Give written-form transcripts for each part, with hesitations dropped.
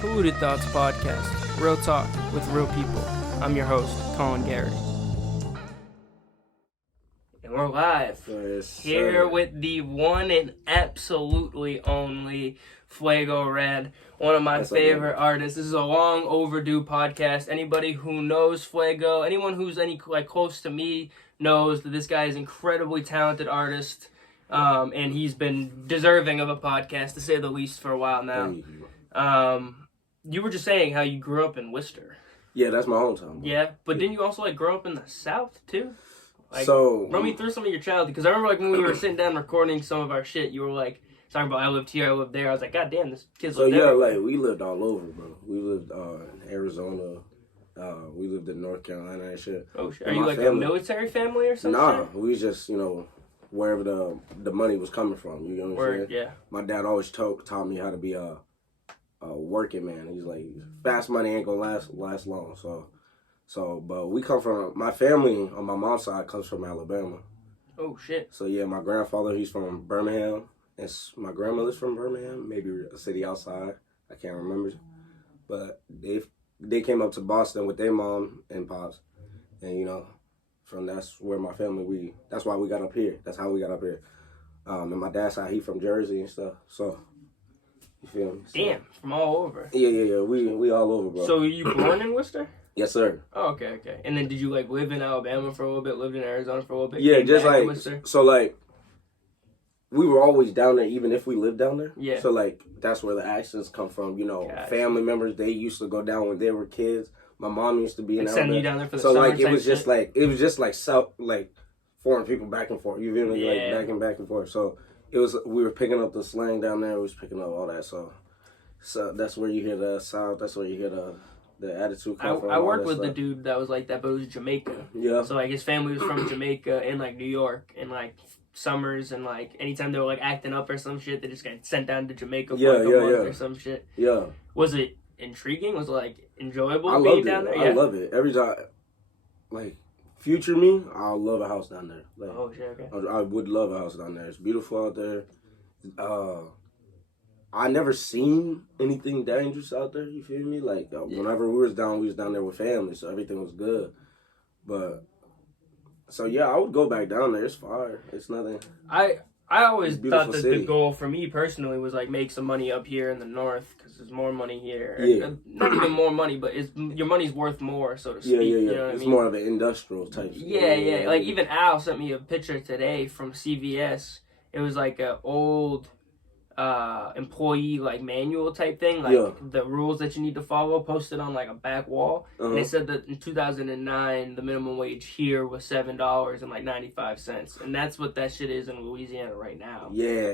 Polluted Thoughts Podcast, real talk with real people. I'm your host, Colin Garrity. And we're live here with the one and absolutely only FuegoREDD, one of my favorite artists. This is a long overdue podcast. Anybody who knows Fuego, anyone who's close to me knows that this guy is an incredibly talented artist. And he's been deserving of a podcast, to say the least, for a while now. You were just saying how you grew up in Worcester. Yeah, that's my hometown. Yeah, but didn't you also grow up in the South too? So run me through some of your childhood, because I remember when we were sitting down recording some of our shit, you were talking about I lived here, I lived there. I was like, God damn, this kid's lived there. So yeah, we lived all over, bro. We lived in Arizona. We lived in North Carolina and shit. Oh shit! Are you a military family or something? Nah, we just wherever the money was coming from. You know what I'm saying? Yeah. My dad always taught me how to be a working man. He's like, fast money ain't gonna last long. But we come from, my family on my mom's side comes from Alabama. Oh shit. So yeah, my grandfather, he's from Birmingham. And my grandmother's from Birmingham, maybe a city outside. I can't remember. But they came up to Boston with their mom and pops. And that's where my family, that's why we got up here. That's how we got up here. And my dad's side, he from Jersey and stuff. So, you feel me? So, damn, from all over. Yeah. We all over, bro. So, were you born in Worcester? Yes, sir. Oh, okay. And then did you live in Alabama for a little bit, lived in Arizona for a little bit? Yeah, just we were always down there, even if we lived down there. Yeah. So that's where the accents come from. Gotcha. Family members, they used to go down when they were kids. My mom used to be in sending you down there for the summer. So it was just foreign people back and forth. You feel me? Yeah. Back and forth. So we were picking up the slang down there. We was picking up all that. So that's where you hear the South. That's where you hear the attitude come from. I worked with the dude that was like that, but it was Jamaica. Yeah. So his family was from Jamaica and New York, and summers and anytime they were acting up or some shit, they just got sent down to Jamaica for a month or some shit. Yeah. Was it intriguing? Was it enjoyable being down there? I love it. Every time, future me, I'll love a house down there. Oh shit, okay. I would love a house down there. It's beautiful out there. I never seen anything dangerous out there. You feel me? Whenever we was down there with family, so everything was good. But so yeah, I would go back down there. It's fire. It's nothing. I always thought that city. The goal for me personally was make some money up here in the north, because there's more money here. Yeah. Not even more money, but your money's worth more, so to speak. Yeah. You know what it's I mean? more of an industrial type. Yeah. Even Al sent me a picture today from CVS. It was an old employee manual type thing, the rules that you need to follow, posted on a back wall. And it said that in 2009 the minimum wage here was $7.95, and that's what that shit is in Louisiana right now. Yeah.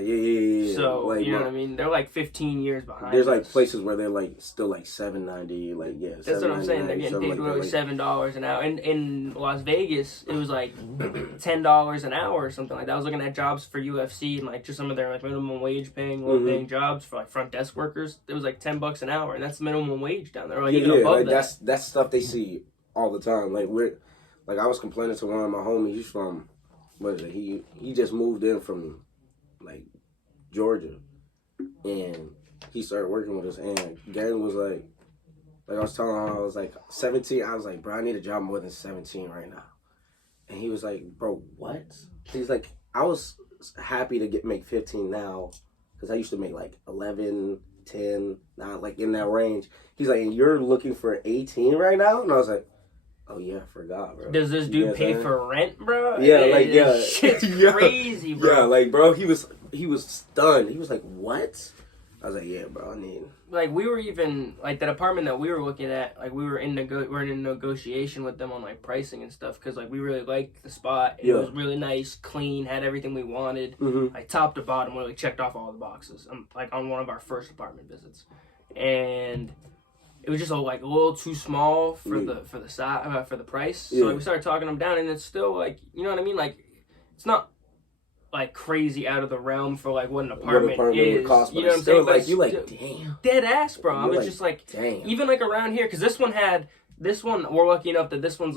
So you know what I mean? They're 15 years behind. There's places where they're still $7.90. That's what I'm saying. They're getting paid literally $7 an hour. And in Las Vegas, it was $10 an hour or something like that. I was looking at jobs for UFC and just some of their minimum wage paying, low-paying jobs for front desk workers. It was $10 an hour, and that's the minimum wage down there. Above that. That's stuff they see all the time. I was complaining to one of my homies. He's from, what is it? He just moved in from Georgia, and he started working with us. And Gary was I was telling him, I was 17. I was bro, I need a job more than 17 right now. And he was bro, what? He's I was happy to make 15 now. Because I used to make 11, 10, 9, in that range. He's and you're looking for 18 right now? And I was oh yeah, I forgot, bro. Does this dude pay for rent, bro? Yeah, shit's crazy, bro. Yeah, bro, he was stunned. He was what? I was yeah, bro, I need. We were even, that apartment that we were looking at, we were in negotiation with them on, pricing and stuff, because, we really liked the spot. It was really nice, clean, had everything we wanted. Top to bottom, really checked off all the boxes, on one of our first apartment visits. And it was just a little too small for the size, for the price. So, we started talking them down, and it's still, you know what I mean? It's not crazy out of the realm for what an apartment is. Would cost, you know what I'm saying? But you damn. Dead ass, bro. I was just damn. Even around here, because this one we're lucky enough that this one's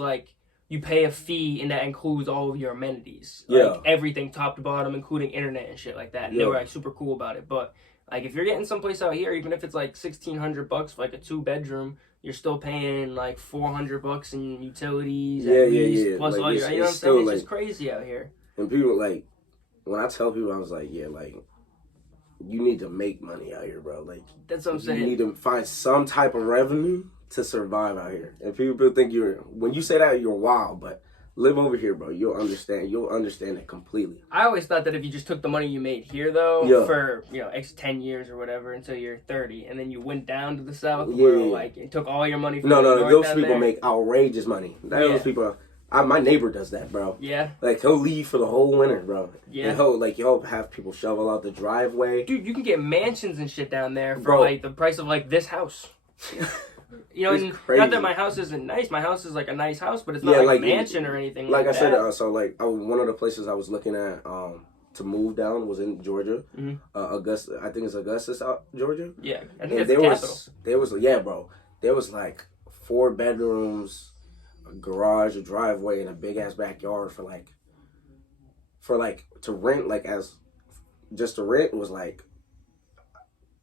you pay a fee and that includes all of your amenities. Everything top to bottom, including internet and shit like that. And they were super cool about it. But Like, if you're getting someplace out here, even if it's like $1,600 for like a 2-bedroom, you're still paying like $400 in utilities at least, plus all your, you know what I'm saying? It's just crazy out here. And people, like, when I tell people, I was like, yeah, like, you need to make money out here, bro. Like, that's what I'm saying. You need to find some type of revenue to survive out here. And people think when you say that, you're wild, but live over here, bro. You'll understand it completely. I always thought that if you just took the money you made here, though, for, X 10 years or whatever until you're 30, and then you went down to the South where, like, it took all your money from those people make outrageous money. Those people, my neighbor does that, bro. Yeah. Like, he'll leave for the whole winter, bro. Yeah. And he'll have people shovel out the driveway. Dude, you can get mansions and shit down there for, like, the price of, like, this house. It's crazy. Not that my house isn't nice. My house is like a nice house, but it's not like a mansion or anything like that. Like I said, one of the places I was looking at to move down was in Georgia. Mm-hmm. Augusta, I think it's Augustus, Georgia. Yeah, I think that's the capital. Bro. There was like 4 bedrooms, a garage, a driveway, and a big ass backyard for to rent, like just to rent was like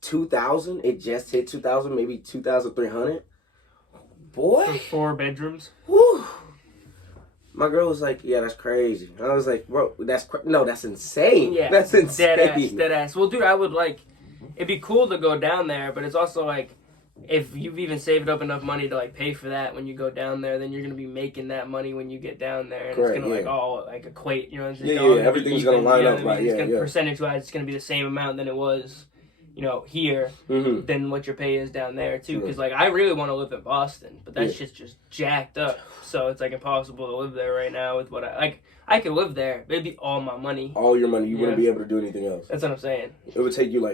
2,000. It just hit 2,000, maybe 2,300. Boy, for 4 bedrooms. Whew. My girl was like, "Yeah, that's crazy." I was like, "Bro, that's insane. Yeah, that's insane." Dead ass. Well, dude, I would it'd be cool to go down there, but it's also like, if you've even saved up enough money to like pay for that when you go down there, then you're gonna be making that money when you get down there, and it's gonna all like equate. You know what I'm saying? Yeah, everything's gonna line up. Percentage wise, it's gonna be the same amount than it was. Here, than what your pay is down there, too. Because, I really want to live in Boston, but that shit's just jacked up. So it's, impossible to live there right now with what I could live there, but it'd be all my money. All your money. You wouldn't be able to do anything else. That's what I'm saying. It would take you,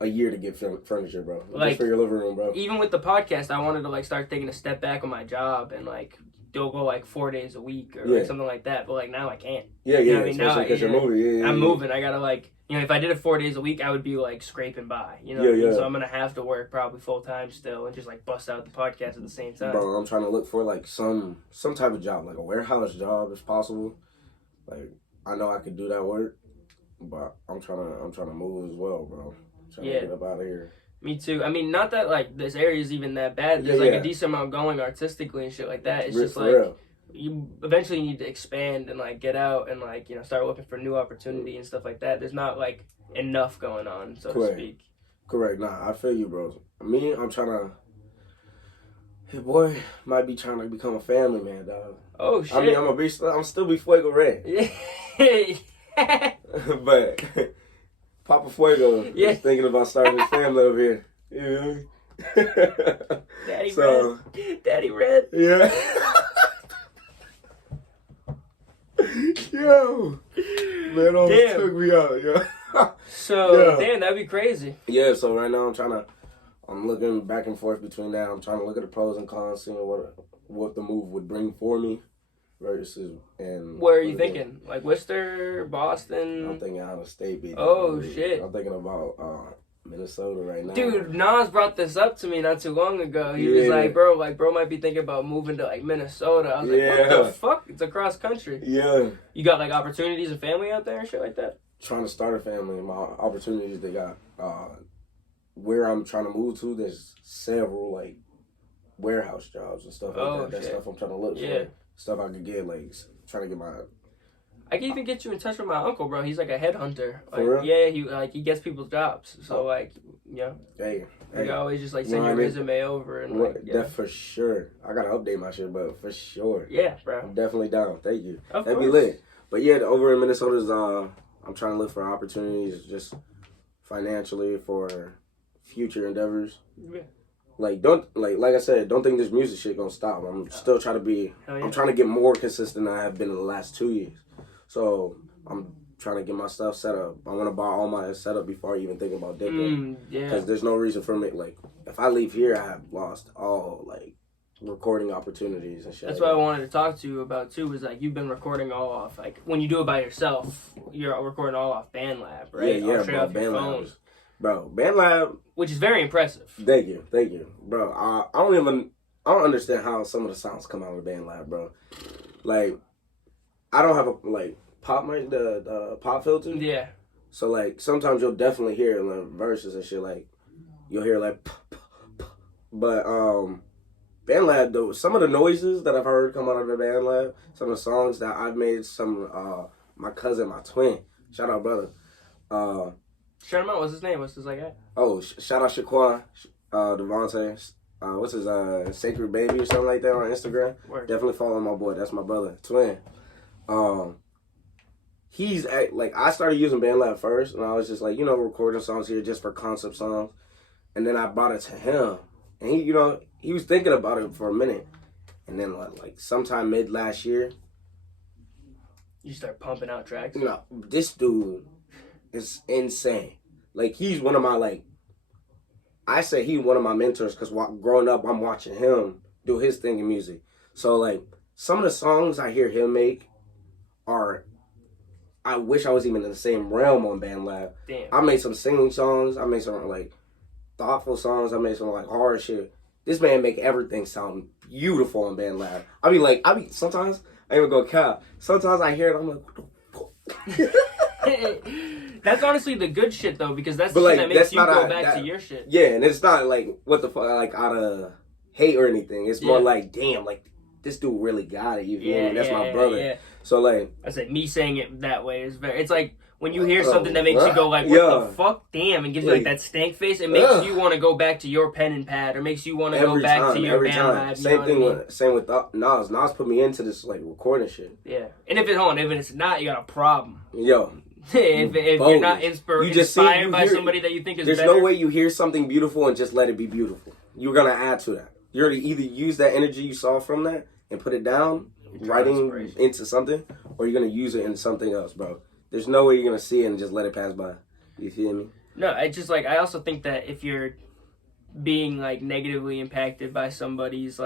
a year to get furniture, bro. Just for your living room, bro. Even with the podcast, I wanted to, start taking a step back on my job and, go 4 days a week or something like that. But, now I can't. Yeah, especially because you're moving. I'm moving. I gotta, if I did it 4 days a week, I would be scraping by. So I'm gonna have to work probably full time still and just bust out the podcast at the same time. Bro, I'm trying to look for some type of job, a warehouse job if possible. I know I could do that work, but I'm trying to move as well, bro. Trying to get up out of here. Me too. I mean, not that this area is even that bad. There's a decent amount going artistically and shit like that. It's just you eventually need to expand and get out and start looking for new opportunity and stuff like that. There's not enough going on, so to speak. Correct. Nah, I feel you, bro. Me, I'm trying to. Hey, boy, might be trying to become a family man, dog. Oh shit. I mean, I'm still be FuegoREDD. Yeah. But Papa Fuego is thinking about starting his family over here. You know? Daddy Red. Yeah. Yo, man, almost took me out, yo. Damn, that'd be crazy. Yeah, so right now I'm looking back and forth between that. I'm trying to look at the pros and cons, seeing what the move would bring for me versus Where are you thinking? Worcester, Boston? I'm thinking out of state, baby. Oh shit. I'm thinking about Minnesota right now. Dude, Nas brought this up to me not too long ago. He was like, bro might be thinking about moving to Minnesota. I was like, what the fuck? It's across country. Yeah. You got opportunities and family out there and shit like that? Trying to start a family, my opportunities they got. Where I'm trying to move to, there's several warehouse jobs and stuff like that. That's stuff I'm trying to look for. Stuff I could get, trying to get my. I can even get you in touch with my uncle, bro. He's a headhunter. For real? Yeah, he gets people's jobs. So Hey. You can always just send your resume over and That for sure. I gotta update my shit, but for sure. Yeah, bro. I'm definitely down. Thank you. That'd be lit. But over in Minnesota's, I'm trying to look for opportunities just financially for future endeavors. Yeah. Like I said, don't think this music shit gonna stop. I'm still trying to be. I'm trying to get more consistent than I have been in the last 2 years. So I'm trying to get my stuff set up. I want to buy all my setup before I even think about dipping. Because there's no reason for me. If I leave here, I have lost all recording opportunities and shit. That's what I wanted to talk to you about too. Was you've been recording all off when you do it by yourself, you're recording all off BandLab, right? Yeah, bro. BandLab. Bro, BandLab, which is very impressive. Thank you, bro. I don't understand how some of the sounds come out of BandLab, bro. I don't have a pop mic, the pop filter. Yeah. So like sometimes you'll definitely hear it in the verses and shit. Like you'll hear like, but BandLab though, some of the noises that I've heard come out of the BandLab, some of the songs that I've made, my cousin, my twin, shout out brother. Shout him out. What's his name? What's his like? Shout out Shaquan, Devontae. What's his Sacred Baby or something like that on Instagram. Word. Definitely follow my boy. That's my brother, twin. He's like I started using BandLab first, and I was just like recording songs here just for concept songs, and then I brought it to him, and he was thinking about it for a minute, and then like sometime mid last year, you start pumping out tracks. No, this dude is insane. Like he's one of my I say he's one of my mentors because growing up I'm watching him do his thing in music. So like some of the songs I hear him make are. I wish I was even in the same realm on BandLab. Damn. I made some singing songs. I made some like thoughtful songs. I made some like horror shit. This man make everything sound beautiful on BandLab. I be sometimes I even go cap. Sometimes I hear it. I'm like, what the fuck? That's honestly the good shit though, because that's the shit that makes you go back to your shit. Yeah, and it's not like what the fuck, like out of hate or anything. It's more like, damn, like this dude really got it. You feel me? That's my brother. Yeah. So like, I said, me saying it that way is very. It's like when you hear something that makes you go like, "What the fuck, damn," and gives you like that stank face. It makes you want to go back to your pen and pad, or makes you want to go back to your BandLab. Same thing. Same with Nas. Nas put me into this like recording shit. Yeah, and if it's not, you got a problem. Yo. if you're not inspired by somebody that you think is there's better. No way you hear something beautiful and just let it be beautiful. You're gonna add to that. You're gonna either use that energy you saw from that and put it down, writing into something, or you're gonna use it in something else, bro. There's no way you're gonna see it and just let it pass by. You feel me? No, I just I also think that if you're being like negatively impacted by somebody's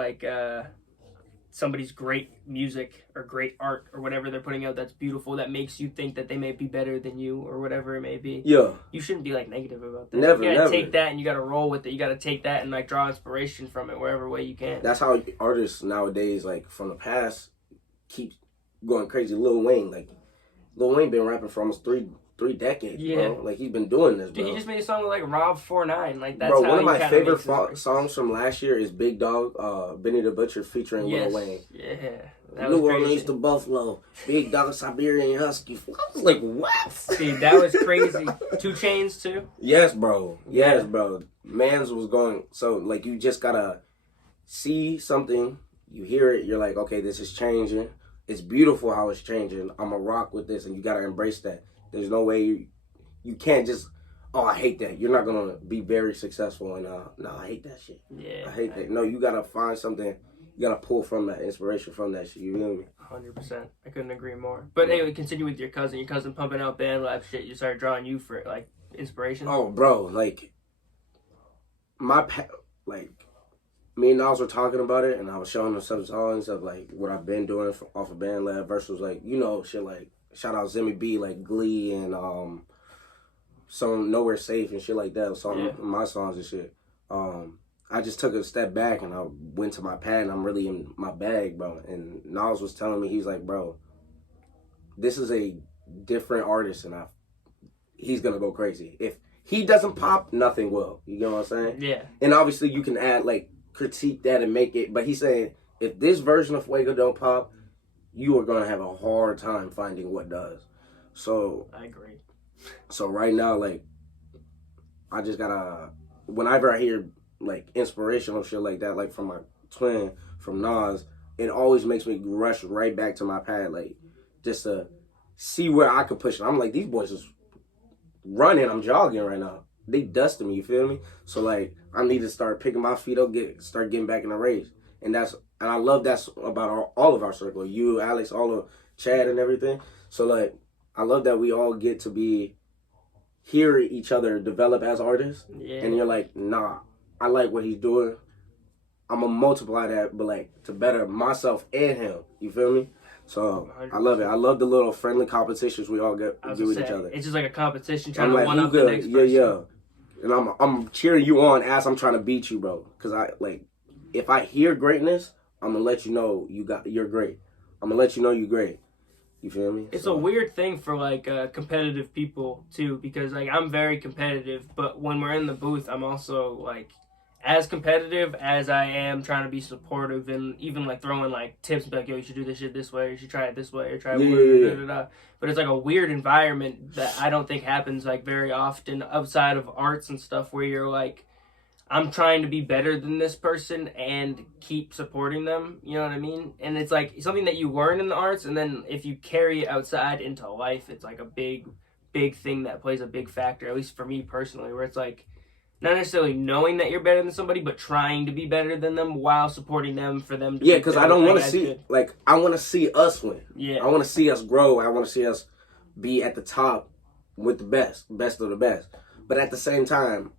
somebody's great music or great art or whatever they're putting out that's beautiful, that makes you think that they may be better than you or whatever it may be. Yeah. You shouldn't be negative about that. Never, you gotta take that and you gotta roll with it. You gotta take that and draw inspiration from it wherever way you can. That's how artists nowadays, from the past, keep going crazy. Lil Wayne been rapping for almost three decades, bro. He's been doing this, bro. Dude, he just made a song with Rob 49. That's bro, how one of my favorite songs from last year is Big Dog, Benny the Butcher featuring Lil Wayne. Yeah. New Orleans to Buffalo, Big Dog Siberian Husky. I was like, what? Dude, that was crazy. 2 Chainz too? Yes, bro. Bro. Mans was going, so you just gotta see something, you hear it, you're like, okay, this is changing. It's beautiful how it's changing. I'm gonna rock with this, and you gotta embrace that. There's no way you can't just, I hate that. You're not gonna be very successful, and no, I hate that shit. Yeah, I hate that. No, you gotta find something. You gotta pull from that inspiration from that shit. You feel me? 100%. I couldn't agree more. But anyway, continue with your cousin. Your cousin pumping out BandLab shit. You started drawing you for inspiration. Oh, bro, me and Nas were talking about it, and I was showing him some songs of what I've been doing off of BandLab versus shit shout out Zimmy B, Glee and some Nowhere Safe and shit like that. Some of my songs and shit. I just took a step back and I went to my pad and I'm really in my bag, bro. And Nas was telling me, he's like, bro, this is a different artist and he's gonna go crazy. If he doesn't pop, nothing will. You know what I'm saying? Yeah. And obviously you can add critique that and make it, but he's saying if this version of Fuego don't pop, you are gonna have a hard time finding what does. So I agree. So right now, I just gotta, whenever I hear inspirational shit like that, from my twin, from Nas, it always makes me rush right back to my pad, just to see where I could push it. I'm these boys is running, I'm jogging right now. They dusting me, you feel me? So I need to start picking my feet up, start getting back in the race. And I love that's about all of our circle. You, Alex, all of Chad and everything. So I love that we all get to hear each other develop as artists. Yeah. And you're nah, I like what he's doing. I'm gonna multiply that, but to better myself and him. You feel me? So 100%. I love it. I love the little friendly competitions we all do with each other. It's just a competition trying to one up the next person. Yeah. And I'm cheering you on as I'm trying to beat you, bro. Cause if I hear greatness, I'm gonna let you know you're great. I'm gonna let you know you're great. You feel me? It's a weird thing for like competitive people too, because like I'm very competitive, but when we're in the booth, I'm also like as competitive as I am trying to be supportive and even like throwing like tips, like yo, you should do this shit this way, you should try it this way, or try it. But it's like a weird environment that I don't think happens like very often outside of arts and stuff, where you're like, I'm trying to be better than this person and keep supporting them. You know what I mean? And it's like something that you learn in the arts, and then if you carry it outside into life, it's like a big, big thing that plays a big factor, at least for me personally, where it's like not necessarily knowing that you're better than somebody, but trying to be better than them while supporting them for them to because I don't want to see, like, I want to see us win. Yeah. I want to see us grow. I want to see us be at the top with the best of the best. But at the same time,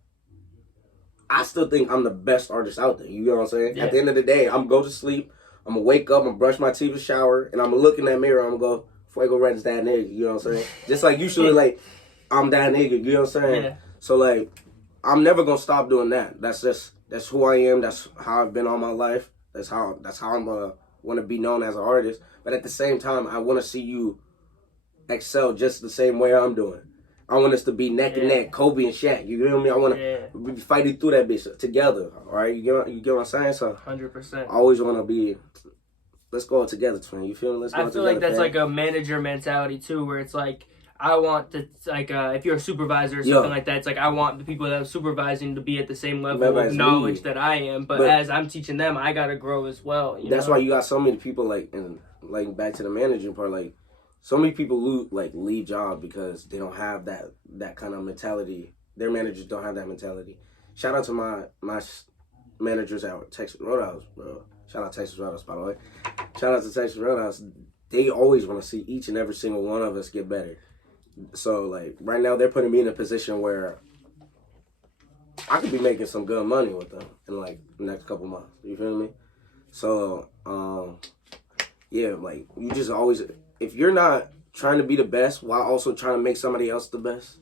I still think I'm the best artist out there. You know what I'm saying? Yeah. At the end of the day, I'm going to go to sleep. I'm going to wake up. I'm going to brush my teeth and shower. And I'm going to look in that mirror. I'm going to go, FuegoREDD's that nigga. You know what I'm saying? Just like you should, like, I'm that nigga. You know what I'm saying? Yeah. So, like, I'm never going to stop doing that. That's who I am. That's how I've been all my life. That's how I'm going to want to be known as an artist. But at the same time, I want to see you excel just the same way I'm doing. I want us to be neck and neck, Kobe and Shaq. You feel me? I want to be fighting through that bitch together. All right, you get what I'm saying? So 100%. I always want to be. Let's go together, twin. You feel me? Let's go together. I feel like that's fam. like a manager mentality too, where it's like I want to like if you're a supervisor or something like that, it's like I want the people that I'm supervising to be at the same level of knowledge that I am. But as I'm teaching them, I gotta grow as well. That's why you got so many people like back to the managing part, like. So many people leave jobs because they don't have that kind of mentality. Their managers don't have that mentality. Shout out to my managers at Texas Roadhouse, bro. Shout out Texas Roadhouse, by the way. Shout out to Texas Roadhouse. They always want to see each and every single one of us get better. So, like, right now they're putting me in a position where I could be making some good money with them in, like, the next couple months. You feel me? So, yeah, like, you just always... If you're not trying to be the best while also trying to make somebody else the best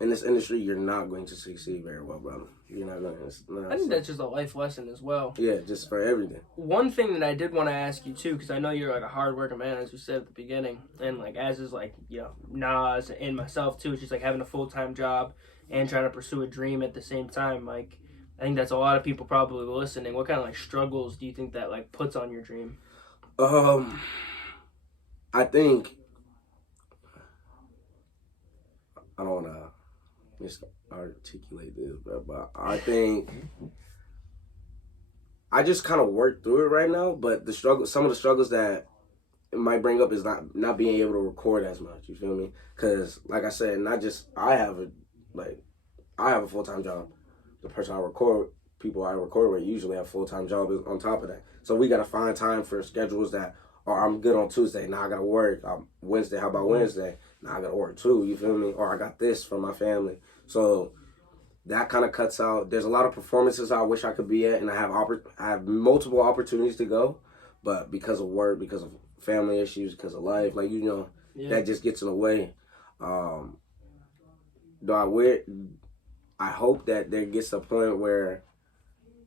in this industry, you're not going to succeed very well, brother. You're not going to. I think that's just a life lesson as well. Yeah, just for everything. One thing that I did want to ask you too, because I know you're like a hardworking man, as you said at the beginning, and like as is like Nas and myself too. It's just like having a full-time job and trying to pursue a dream at the same time. Like I think that's a lot of people probably listening. What kind of like struggles do you think that like puts on your dream? I think I don't want to misarticulate this, but I think I just kind of work through it right now. But some of the struggles that it might bring up is not being able to record as much. You feel me? Because like I said, I have a full-time job. The person people I record with usually have full-time jobs on top of that. So we gotta find time for schedules that. Or I'm good on Tuesday. Now I gotta work. Wednesday. How about Wednesday? Now I gotta work too. You feel me? Or I got this from my family. So that kind of cuts out. There's a lot of performances I wish I could be at, and I have multiple opportunities to go, but because of work, because of family issues, because of life, like that just gets in the way. I hope that there gets a point where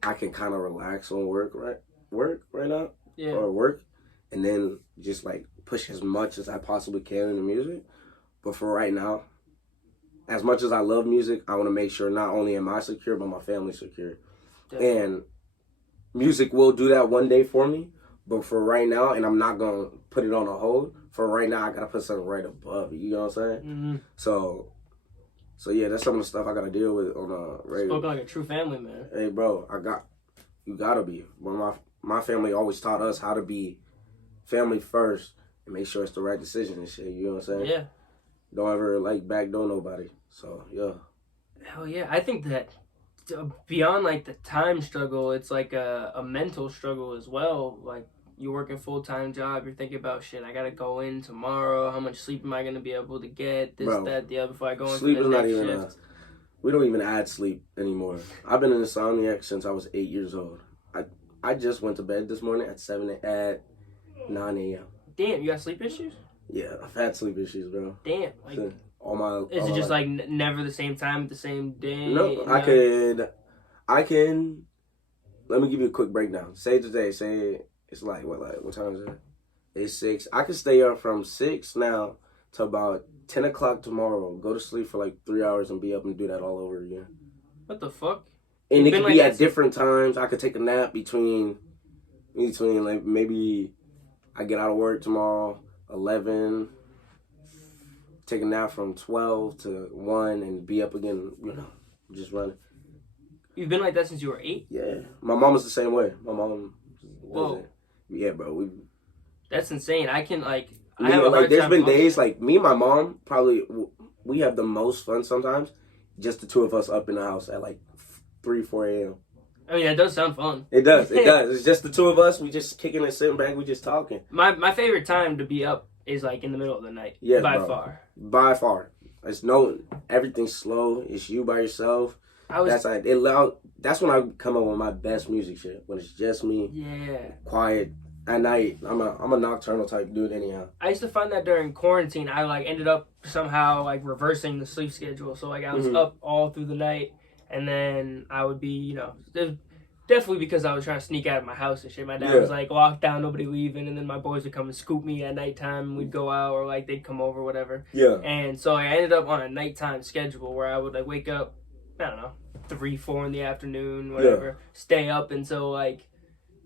I can kind of relax on work right now, or work. And then just like push as much as I possibly can in the music. But for right now, as much as I love music, I want to make sure not only am I secure, but my family's secure. Definitely. And music will do that one day for me. But for right now, and I'm not going to put it on a hold, for right now, I got to put something right above it. You know what I'm saying? Mm-hmm. So yeah, that's some of the stuff I got to deal with on a regular. Spoken like a true family man. Hey, bro, you got to be. Well, my family always taught us how to be family first and make sure it's the right decision and shit. You know what I'm saying? Yeah. Don't ever backdoor nobody. So yeah. Hell yeah! I think that beyond like the time struggle, it's like a mental struggle as well. Like you're working full-time job, you're thinking about shit. I gotta go in tomorrow. How much sleep am I gonna be able to get? This, that, the other before I go into sleep the is next not even. shift. We don't even add sleep anymore. I've been an insomniac since I was 8 years old. I just went to bed this morning at 9 a.m. Damn, you got sleep issues? Yeah, I've had sleep issues, bro. Damn, like is it just like never the same time at the same day? No, I can. Let me give you a quick breakdown. Say today, it's like what time is it? It's 6. I can stay up from 6 now to about 10 o'clock tomorrow. Go to sleep for like 3 hours and be up and do that all over again. What the fuck? And it could be at different times. I could take a nap between like maybe I get out of work tomorrow 11, take a nap from 12 to 1 and be up again, just running. You've been like that since you were 8? Yeah. My mom was the same way. My mom Whoa. Yeah, bro. That's insane. I can I have a hard time. There's been days like me and my mom probably we have the most fun sometimes. Just the two of us up in the house at like 3, 4 a.m. I mean, that does sound fun. It does. It does. It's just the two of us. We just kicking and sitting back. We just talking. My favorite time to be up is like in the middle of the night. Yeah, by far. By far. It's everything's slow. It's you by yourself. That's when I come up with my best music shit. When it's just me. Yeah. Quiet. At night, I'm a nocturnal type dude anyhow. I used to find that during quarantine, I like ended up somehow like reversing the sleep schedule. So like I was up all through the night, and then I would be, definitely because I was trying to sneak out of my house and shit. My dad was like locked down, nobody leaving, and then my boys would come and scoop me at nighttime, and we'd go out, or like they'd come over, whatever. Yeah. And so I ended up on a nighttime schedule where I would like wake up, I don't know, 3, 4 in the afternoon, whatever. Stay up until like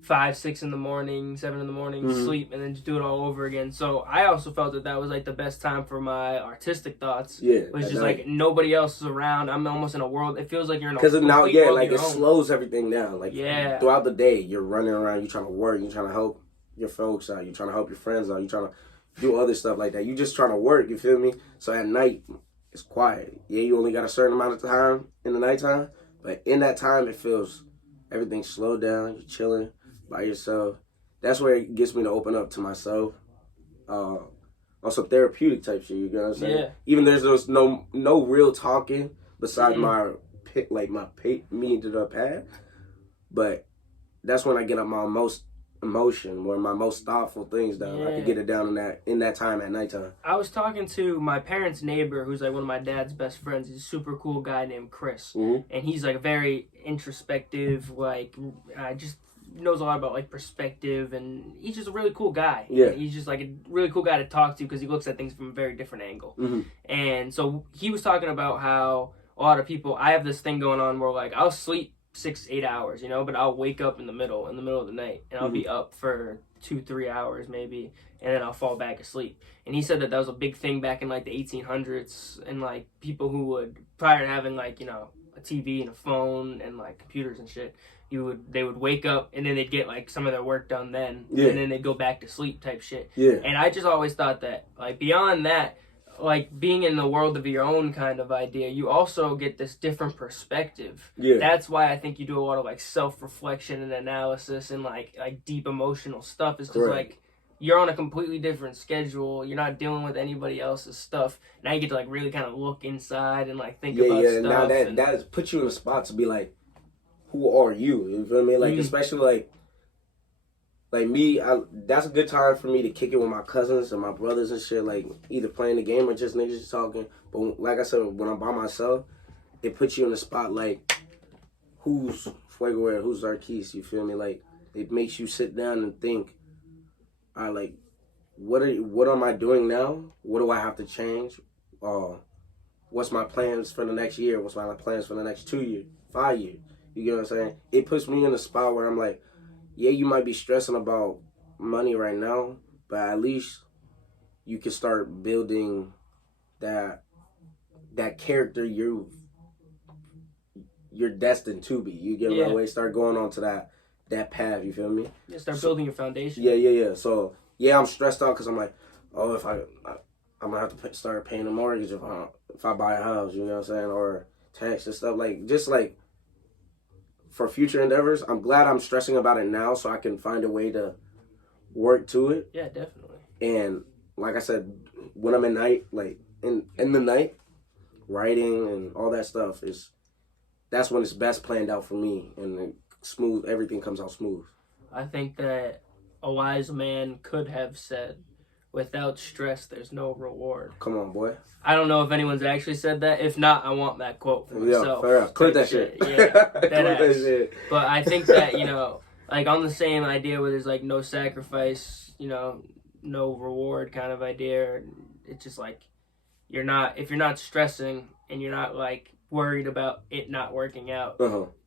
5, 6 in the morning, 7 in the morning, sleep, and then just do it all over again. So I also felt that was like the best time for my artistic thoughts. Yeah, it was just like nobody else is around. I'm almost in a world. It feels like you're in a complete world. Because now, like it slows everything down. Like throughout the day, you're running around. You're trying to work. You're trying to help your folks out. You're trying to help your friends out. You're trying to do other stuff like that. You're just trying to work. You feel me? So at night, it's quiet. Yeah, you only got a certain amount of time in the nighttime, but in that time, it feels everything's slowed down. You're chilling by yourself. That's where it gets me to open up to myself. On some therapeutic type shit, you know what I'm saying? Yeah. Even there's no real talking besides my me to the pad. But that's when I get up my most emotion, where my most thoughtful things down. I can get it down in that time at nighttime. I was talking to my parents' neighbor, who's like one of my dad's best friends. He's a super cool guy named Chris. And he's like very introspective, like just knows a lot about like perspective, and he's just a really cool guy. Yeah, he's just like a really cool guy to talk to because he looks at things from a very different angle. And so he was talking about how a lot of people, I have this thing going on where like I'll sleep 6, 8 hours, but I'll wake up in the middle of the night, and I'll be up for 2, 3 hours maybe, and then I'll fall back asleep. And he said that was a big thing back in like the 1800s, and like people who would, prior to having like a TV and a phone and like computers and shit, they would wake up and then they'd get like some of their work done then, and then they'd go back to sleep type shit. And I just always thought that like beyond that, like being in the world of your own kind of idea, you also get this different perspective. That's why I think you do a lot of like self-reflection and analysis and like deep emotional stuff, is because like you're on a completely different schedule. You're not dealing with anybody else's stuff. Now you get to like really kind of look inside and like think about stuff. Now that puts you in a spot to be like, who are you? You feel me? Like especially like me, that's a good time for me to kick it with my cousins and my brothers and shit, like either playing the game or just niggas talking. But like I said, when I'm by myself, it puts you in the spot like, who's FuegoREDD, who's Zarkees, you feel me? Like, it makes you sit down and think, all right, like, what am I doing now? What do I have to change? What's my plans for the next year? What's my plans for the next 2 years, 5 years? You get what I'm saying? It puts me in a spot where I'm like, yeah, you might be stressing about money right now, but at least you can start building that character you're destined to be. You get my way, start going on to that path, you feel me? Yeah, start building your foundation. Yeah. So, yeah, I'm stressed out because I'm like, oh, if I'm going to have to start paying a mortgage if I buy a house, you know what I'm saying? Or tax and stuff. Like, just like, for future endeavors, I'm glad I'm stressing about it now so I can find a way to work to it. Yeah, definitely. And like I said, when I'm at night, like in the night, writing and all that stuff that's when it's best planned out for me, and everything comes out smooth. I think that a wise man could have said, without stress, there's no reward. Come on, boy. I don't know if anyone's actually said that. If not, I want that quote for myself. Fair enough. Clip that shit. Yeah, that shit. But I think that, like on the same idea where there's like no sacrifice, no reward kind of idea. It's just like if you're not stressing and you're not like worried about it not working out,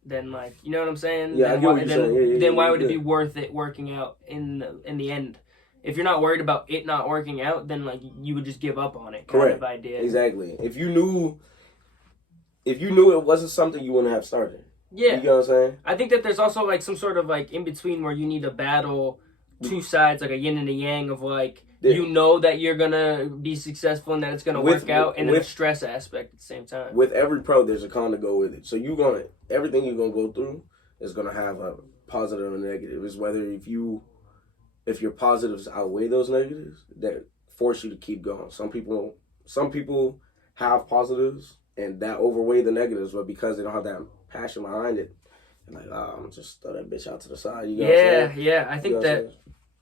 then like, you know what I'm saying? Yeah, I get what you're saying. Then why would it be worth it working out in the end? If you're not worried about it not working out, then like you would just give up on it. Kind of idea. Exactly. If you knew it wasn't something, you wouldn't have started. Yeah. You know what I'm saying? I think that there's also like some sort of like in between where you need to battle two sides, like a yin and a yang of like, you know that you're gonna be successful and that it's gonna work out, and then the stress aspect at the same time. With every pro, there's a con to go with it. So everything you're gonna go through is gonna have a positive and negative. It's whether if your positives outweigh those negatives, that force you to keep going. Some people have positives and that overweigh the negatives, but because they don't have that passion behind it, they're like, I'm gonna just throw that bitch out to the side. You know what I'm saying? Yeah. I think that.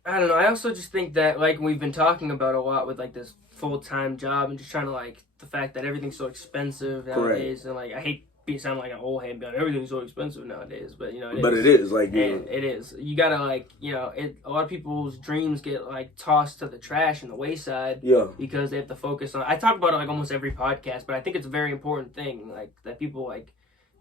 I don't know. I also just think that, like, we've been talking about a lot with, like, this full-time job and just trying to, like, the fact that everything's so expensive nowadays. And, like, I hate sounding like an old head, but everything's so expensive nowadays. But, you know, it is. Like, it is. You got to, like, you know, a lot of people's dreams get, like, tossed to the trash and the wayside. Yeah. Because they have to focus on. I talk about it, like, almost every podcast, but I think it's a very important thing, like, that people, like,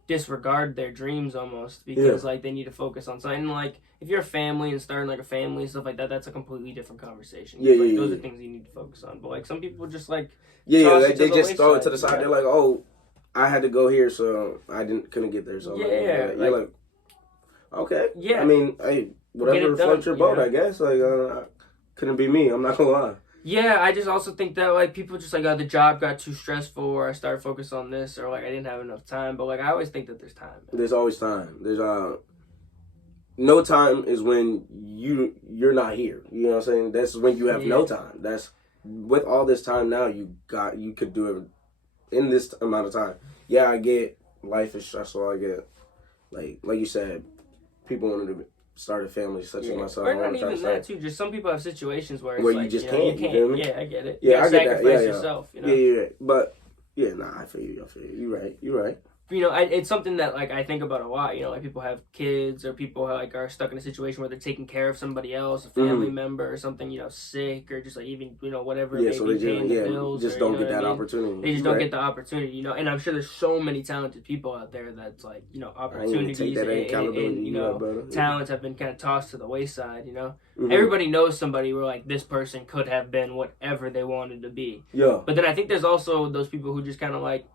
disregard their dreams almost because like they need to focus on something. Like if you're a family and starting like a family and stuff like that, that's a completely different conversation. Those are things you need to focus on. But like some people just like they just throw it to the side. They're like, oh, I had to go here, so I couldn't get there. So you're like, okay, I mean, hey, whatever floats your boat, I guess. Like couldn't be me. I'm not gonna lie. Yeah, I just also think that, like, people just, like, the job got too stressful or I started focusing on this or, like, I didn't have enough time. But, like, I always think that there's time. There's always time. There's, no time is when you're not here. You know what I'm saying? That's when you have no time. That's, with all this time now, you could do it in this amount of time. Yeah, I get life is stressful. I get, like you said, people wanted to start a family such as myself. Or not even that too. Just some people have situations where it's where like, you just can't. You feel me? Yeah, I get it. Yeah, I get that. Sacrifice yourself. You know? Yeah. But I feel you. You're right. You know, it's something that like I think about a lot. You know, like people have kids or people like are stuck in a situation where they're taking care of somebody else, a family member or something. You know, sick or just like even whatever. Yeah, so they just don't get that opportunity. They just don't get the opportunity. You know, and I'm sure there's so many talented people out there that's like opportunities and talents have been kind of tossed to the wayside. You know, everybody knows somebody where like this person could have been whatever they wanted to be. Yeah. But then I think there's also those people who just kind of like.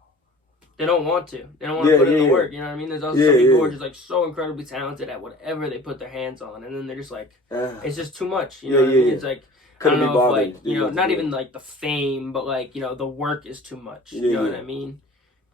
They don't want to. They don't want to put in the work. You know what I mean? There's also some people who are just like so incredibly talented at whatever they put their hands on, and then they're just like, it's just too much. You know what I mean? It's like couldn't I don't know be bothered. if like not even like the fame, but like the work is too much. You know what I mean?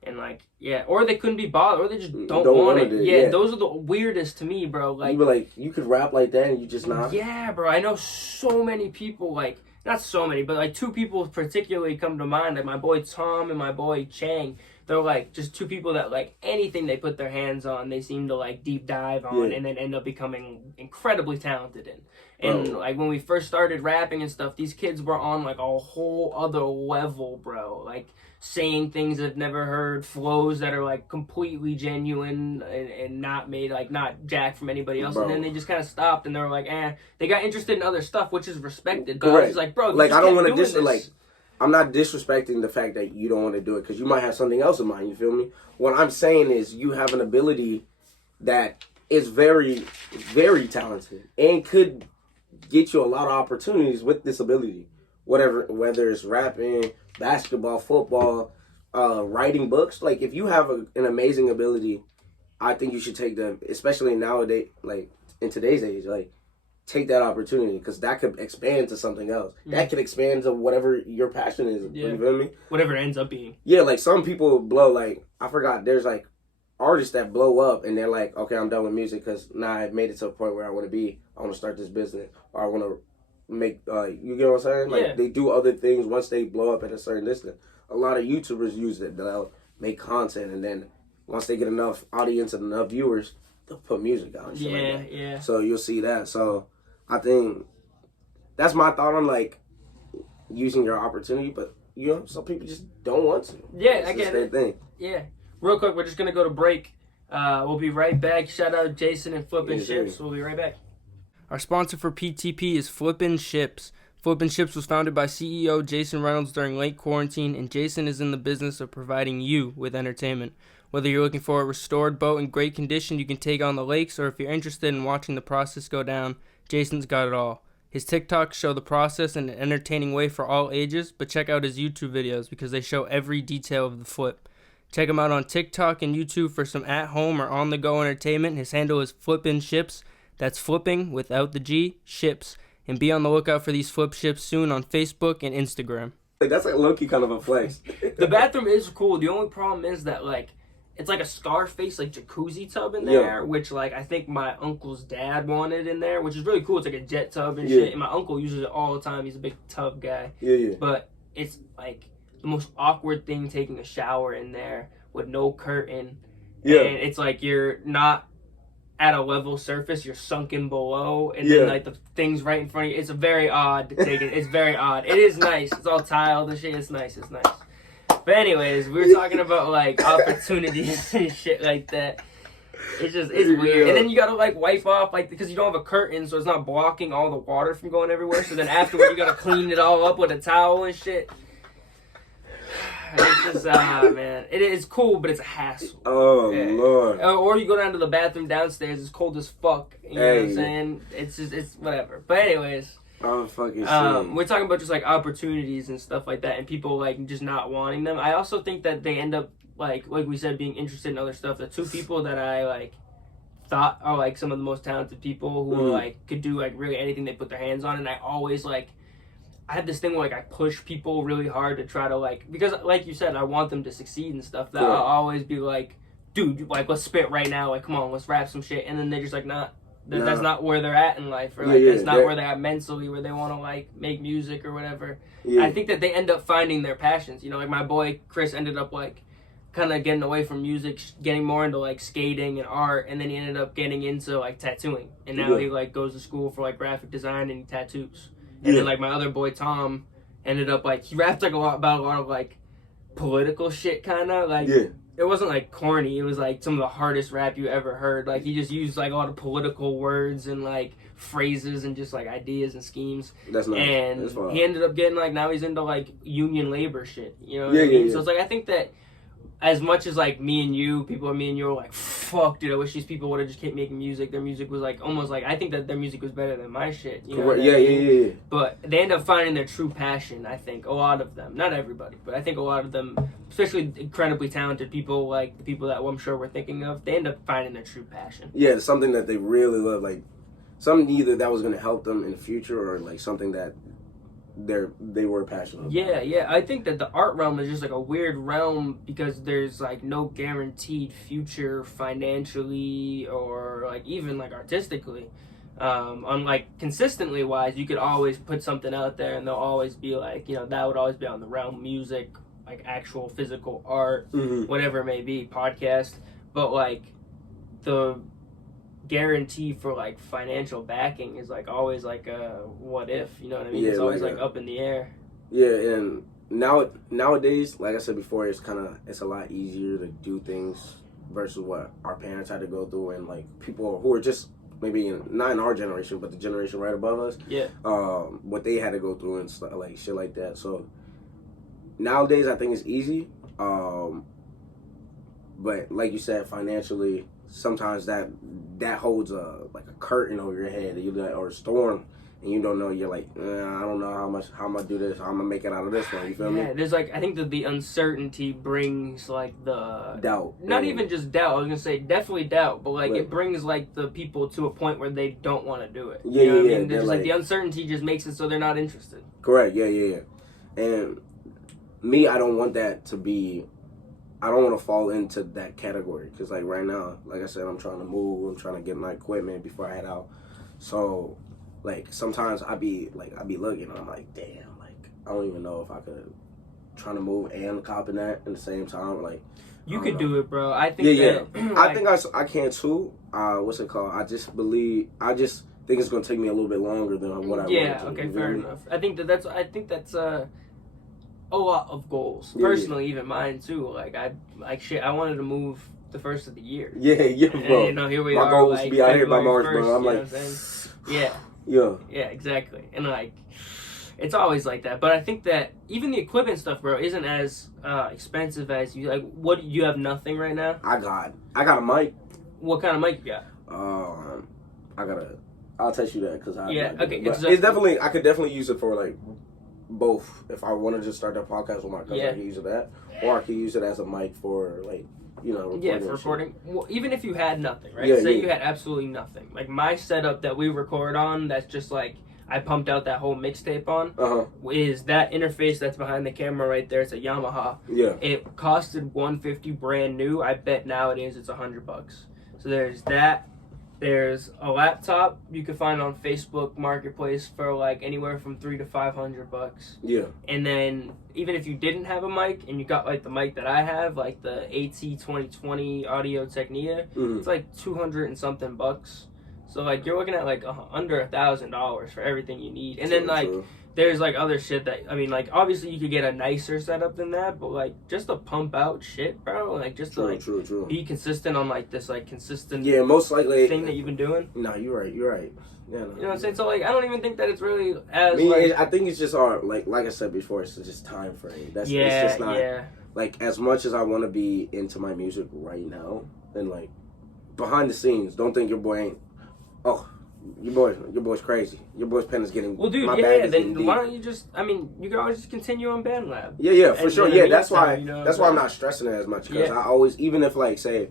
And like or they couldn't be bothered, or they just don't want it. Yeah, those are the weirdest to me, bro. Like you were like you could rap like that, and you just not. Yeah, bro. I know so many people like. Not so many, but like two people particularly come to mind, like my boy Tom and my boy Chang. They're like just two people that like anything they put their hands on, they seem to like deep dive on and then end up becoming incredibly talented in. And like when we first started rapping and stuff, these kids were on like a whole other level, bro. Like saying things I've never heard, flows that are like completely genuine and not made like not jacked from anybody else. And then they just kind of stopped and they were like, they got interested in other stuff, which is respected. But I was just like, bro, like I don't want to I'm not disrespecting the fact that you don't want to do it because you might have something else in mind. You feel me? What I'm saying is you have an ability that is very, very talented and could get you a lot of opportunities with this ability. Whether it's rapping, basketball, football, writing books. Like if you have an amazing ability, I think you should take them, especially nowadays, like in today's age, like take that opportunity because that could expand to something else. That could expand to whatever your passion is. You feel me? Whatever it ends up being. Yeah, like some people blow, like, I forgot, there's like artists that blow up and they're like, okay, I'm done with music because now I've made it to a point where I want to be. I want to start this business or I want to make, you get what I'm saying? Like they do other things once they blow up at a certain distance. A lot of YouTubers use it. They'll make content and then once they get enough audience and enough viewers, they'll put music out and shit like that. So you'll see that. So I think that's my thought on like using your opportunity, but some people just don't want to. Yeah, I get it. Thing. Yeah. Real quick, we're just gonna go to break. We'll be right back. Shout out Jason and Flippin' Ships. We'll be right back. Our sponsor for PTP is Flippin' Ships. Flippin' Ships was founded by CEO Jason Reynolds during late quarantine, and Jason is in the business of providing you with entertainment. Whether you're looking for a restored boat in great condition you can take on the lakes, or if you're interested in watching the process go down, Jason's got it all. His TikToks show the process in an entertaining way for all ages, but check out his YouTube videos because they show every detail of the flip. Check him out on TikTok and YouTube for some at-home or on-the-go entertainment. His handle is Flippin' Ships. That's flipping without the G, ships. And be on the lookout for these flip ships soon on Facebook and Instagram. Like, that's like low-key kind of a flex. The bathroom is cool. The only problem is that, like, it's like a Scarface, like, jacuzzi tub in there, which, like, I think my uncle's dad wanted in there, which is really cool. It's like a jet tub and shit. And my uncle uses it all the time. He's a big tub guy. But it's, like, the most awkward thing taking a shower in there with no curtain. And it's like you're not at a level surface, you're sunken below, and then like the things right in front of you. It's very odd to take it. It's very odd. It is nice. It's all tiled and shit. It's nice. It's nice. But anyways, we were talking about like opportunities and shit like that. It's weird. And then you gotta like wipe off like because you don't have a curtain, so it's not blocking all the water from going everywhere. So then afterward, you gotta clean it all up with a towel and shit. It's just, man. It is cool, but it's a hassle. Oh, Lord. Or you go down to the bathroom downstairs, it's cold as fuck. You know what I'm saying? It's whatever. But anyways. Oh, fucking shit. We're talking about just, like, opportunities and stuff like that, and people, like, just not wanting them. I also think that they end up, like we said, being interested in other stuff. The two people that I, like, thought are, like, some of the most talented people who, like, could do, like, really anything they put their hands on, and I always, like, I have this thing where, like, I push people really hard to try to, like, because, like you said, I want them to succeed and stuff. That I'll always be like, dude, like, let's spit right now. Like, come on, let's rap some shit. And then they're just like, that's not where they're at in life. Or, like, that's not where they're at mentally, where they want to, like, make music or whatever. I think that they end up finding their passions. You know, like, my boy Chris ended up, like, kind of getting away from music, getting more into, like, skating and art. And then he ended up getting into, like, tattooing. And now he, like, goes to school for, like, graphic design and he tattoos. And then, like, my other boy, Tom, ended up, like, he rapped, like, about a lot of, like, political shit, kind of. Like, it wasn't, like, corny. It was, like, some of the hardest rap you ever heard. Like, he just used, like, a lot of political words and, like, phrases and just, like, ideas and schemes. That's nice. And he ended up getting, like, now he's into, like, union labor shit. You know what I mean? So it's, like, I think that as much as, like, me and you are like, fuck, dude, I wish these people would have just kept making music. Their music was, like, almost like, I think that their music was better than my shit. You know what I mean? Yeah. But they end up finding their true passion, I think. A lot of them. Not everybody, but I think a lot of them, especially incredibly talented people, like the people that I'm sure we're thinking of, they end up finding their true passion. Yeah, it's something that they really love. Like, something either that was going to help them in the future or, like, something that they were passionate about. Yeah. I think that the art realm is just like a weird realm because there's like no guaranteed future financially or like even like artistically. On like consistently wise, you could always put something out there and they'll always be like, you know, that would always be on the realm music, like actual physical art, whatever it may be, podcast. But like the guarantee for like financial backing is like always like a what if, you know what I mean? It's always like up in the air. Yeah, and nowadays, like I said before, it's a lot easier to do things versus what our parents had to go through, and like people who are just maybe not in our generation, but the generation right above us. What they had to go through and stuff, like shit like that. So nowadays, I think it's easy. But like you said, financially, sometimes that holds a curtain over your head, or a storm, and you don't know. You're like, I don't know how I'm gonna do this. How I'm gonna make it out of this one. You feel me? Yeah, there's like I think that the uncertainty brings like the doubt. Not even just doubt. I was gonna say definitely doubt, but like it brings like the people to a point where they don't want to do it. Yeah, you know what I mean? There's like the uncertainty just makes it so they're not interested. Correct. Yeah. And me, I don't want that to be. I don't want to fall into that category because, like, right now, like I said, I'm trying to move. I'm trying to get my equipment before I head out. So, like, sometimes I be looking, and I'm like, damn, like, I don't even know if I could try to move and copy that at the same time. Like, you could do it, bro. I think that, I think I can too. What's it called? I just think it's gonna take me a little bit longer than what I want. Yeah. Okay. Fair enough. I think that's a lot of goals. Personally, even mine too. Like I wanted to move the first of the year. Yeah, bro. And, you know, here we are. My goal was like, to be out here by March, 1st, bro. I'm like, Yeah, yeah, exactly. And like, It's always like that. But I think that even the equipment stuff, bro, isn't as expensive as you like. What you have nothing right now? I got a mic. What kind of mic you got? I'll text you that because okay. It's definitely I could definitely use it for like both. If I wanted to start that podcast with my cousin, I could use it that, or I could use it as a mic for like recording for recording. Well, even if you had nothing, right? Say you had absolutely nothing. Like my setup that we record on, that's just like I pumped out that whole mixtape on. Is that interface that's behind the camera right there? It's a Yamaha. Yeah. It costed $150 brand new. I bet nowadays it's $100. So there's that. There's a laptop you can find on Facebook Marketplace for like anywhere from $300 to $500. Yeah. And then even if you didn't have a mic and you got like the mic that I have, like the AT2020 Audio Technica, it's like $200 and something bucks. So like you're looking at like under $1,000 for everything you need. And then like there's like other shit that like obviously you could get a nicer setup than that, but like just to pump out shit, bro, like just to be consistent on like this like consistent most likely thing that you've been doing. No, you're right. Yeah, no, you know what I'm saying? So like I don't even think that it's really as I think it's just our like I said before, it's just time frame. It's just not like as much as I want to be into my music right now and like behind the scenes. Don't think your boy ain't. Oh, your boy's crazy. Your boy's pen is getting. Well, dude, then why don't you just? I mean, you can always just continue on BandLab. Yeah, for sure. Yeah, that's why. That's why I'm not stressing it as much because I always, even if like say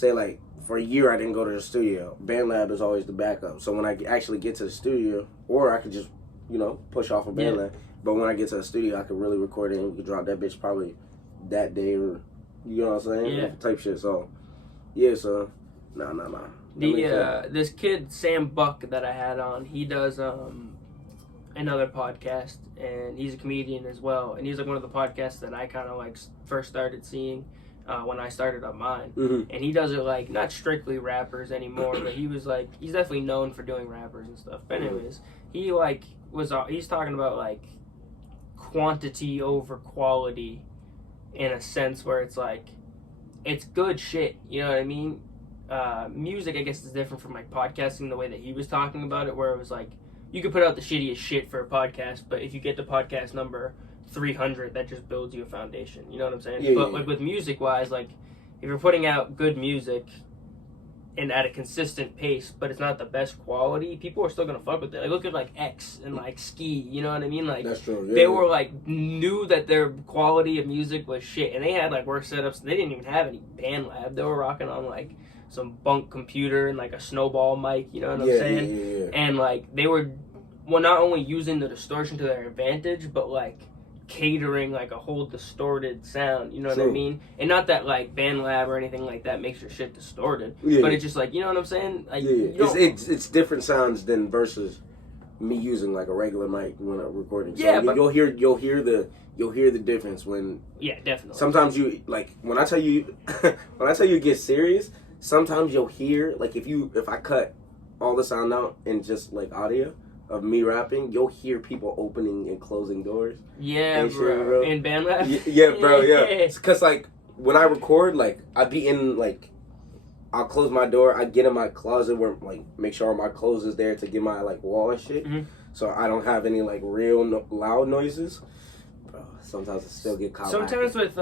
like for a year I didn't go to the studio, BandLab is always the backup. So when I actually get to the studio, or I could just push off of BandLab. But when I get to the studio, I could really record it and we could drop that bitch probably that day or you know what I'm saying? Yeah. Type shit. So yeah, so nah. This kid Sam Buck that I had on, he does another podcast and he's a comedian as well, and he's like one of the podcasts that I kind of like first started seeing when I started up mine. And he does it like not strictly rappers anymore, but he's definitely known for doing rappers and stuff. But anyways, he's talking about like quantity over quality in a sense where it's like it's good shit, you know what I mean? Music, I guess, is different from like podcasting the way that he was talking about it, where it was like you could put out the shittiest shit for a podcast, but if you get to podcast number 300, that just builds you a foundation. You know what I'm saying? But like with music wise, like if you're putting out good music and at a consistent pace, but it's not the best quality, people are still gonna fuck with it. Like look at like X and like Ski, you know what I mean? Like that's true. They were like knew that their quality of music was shit, and they had like work setups. They didn't even have any BandLab. They were rocking on like some bunk computer and like a snowball mic, you know what I'm saying? Yeah. And like they were not only using the distortion to their advantage, but like catering like a whole distorted sound, you know what I mean? And not that like BandLab or anything like that makes your shit distorted, but it's just like, you know what I'm saying? Like, it's different sounds than versus me using like a regular mic when I'm recording. So yeah, but you'll hear the difference when definitely. Sometimes you like when I tell you get serious. Sometimes you'll hear like if I cut all the sound out and just like audio of me rapping, you'll hear people opening and closing doors. Yeah, bro. In BandLab? Yeah, bro, yeah. It's cause like when I record, like I'd be in like I'll close my door, I get in my closet where like make sure my clothes is there to get my like wall and shit. So I don't have any like real loud noises. Sometimes I still get caught. Sometimes with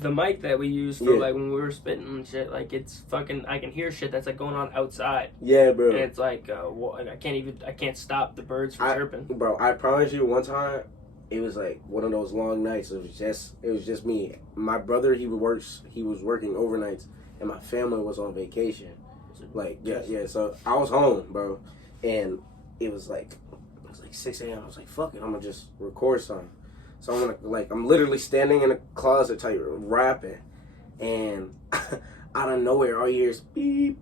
the mic that we use for like when we were spitting and shit, like it's fucking. I can hear shit that's like going on outside. Yeah, bro. And it's like, I can't stop the birds from chirping. Bro, I promise you, one time it was like one of those long nights. It was just me. My brother, he was working overnights, and my family was on vacation. Like yeah. So I was home, bro, and it was like 6 a.m. I was like, fuck it, I'm gonna just record something. So I'm literally standing in a closet type rapping, and out of nowhere, all you hear is beep,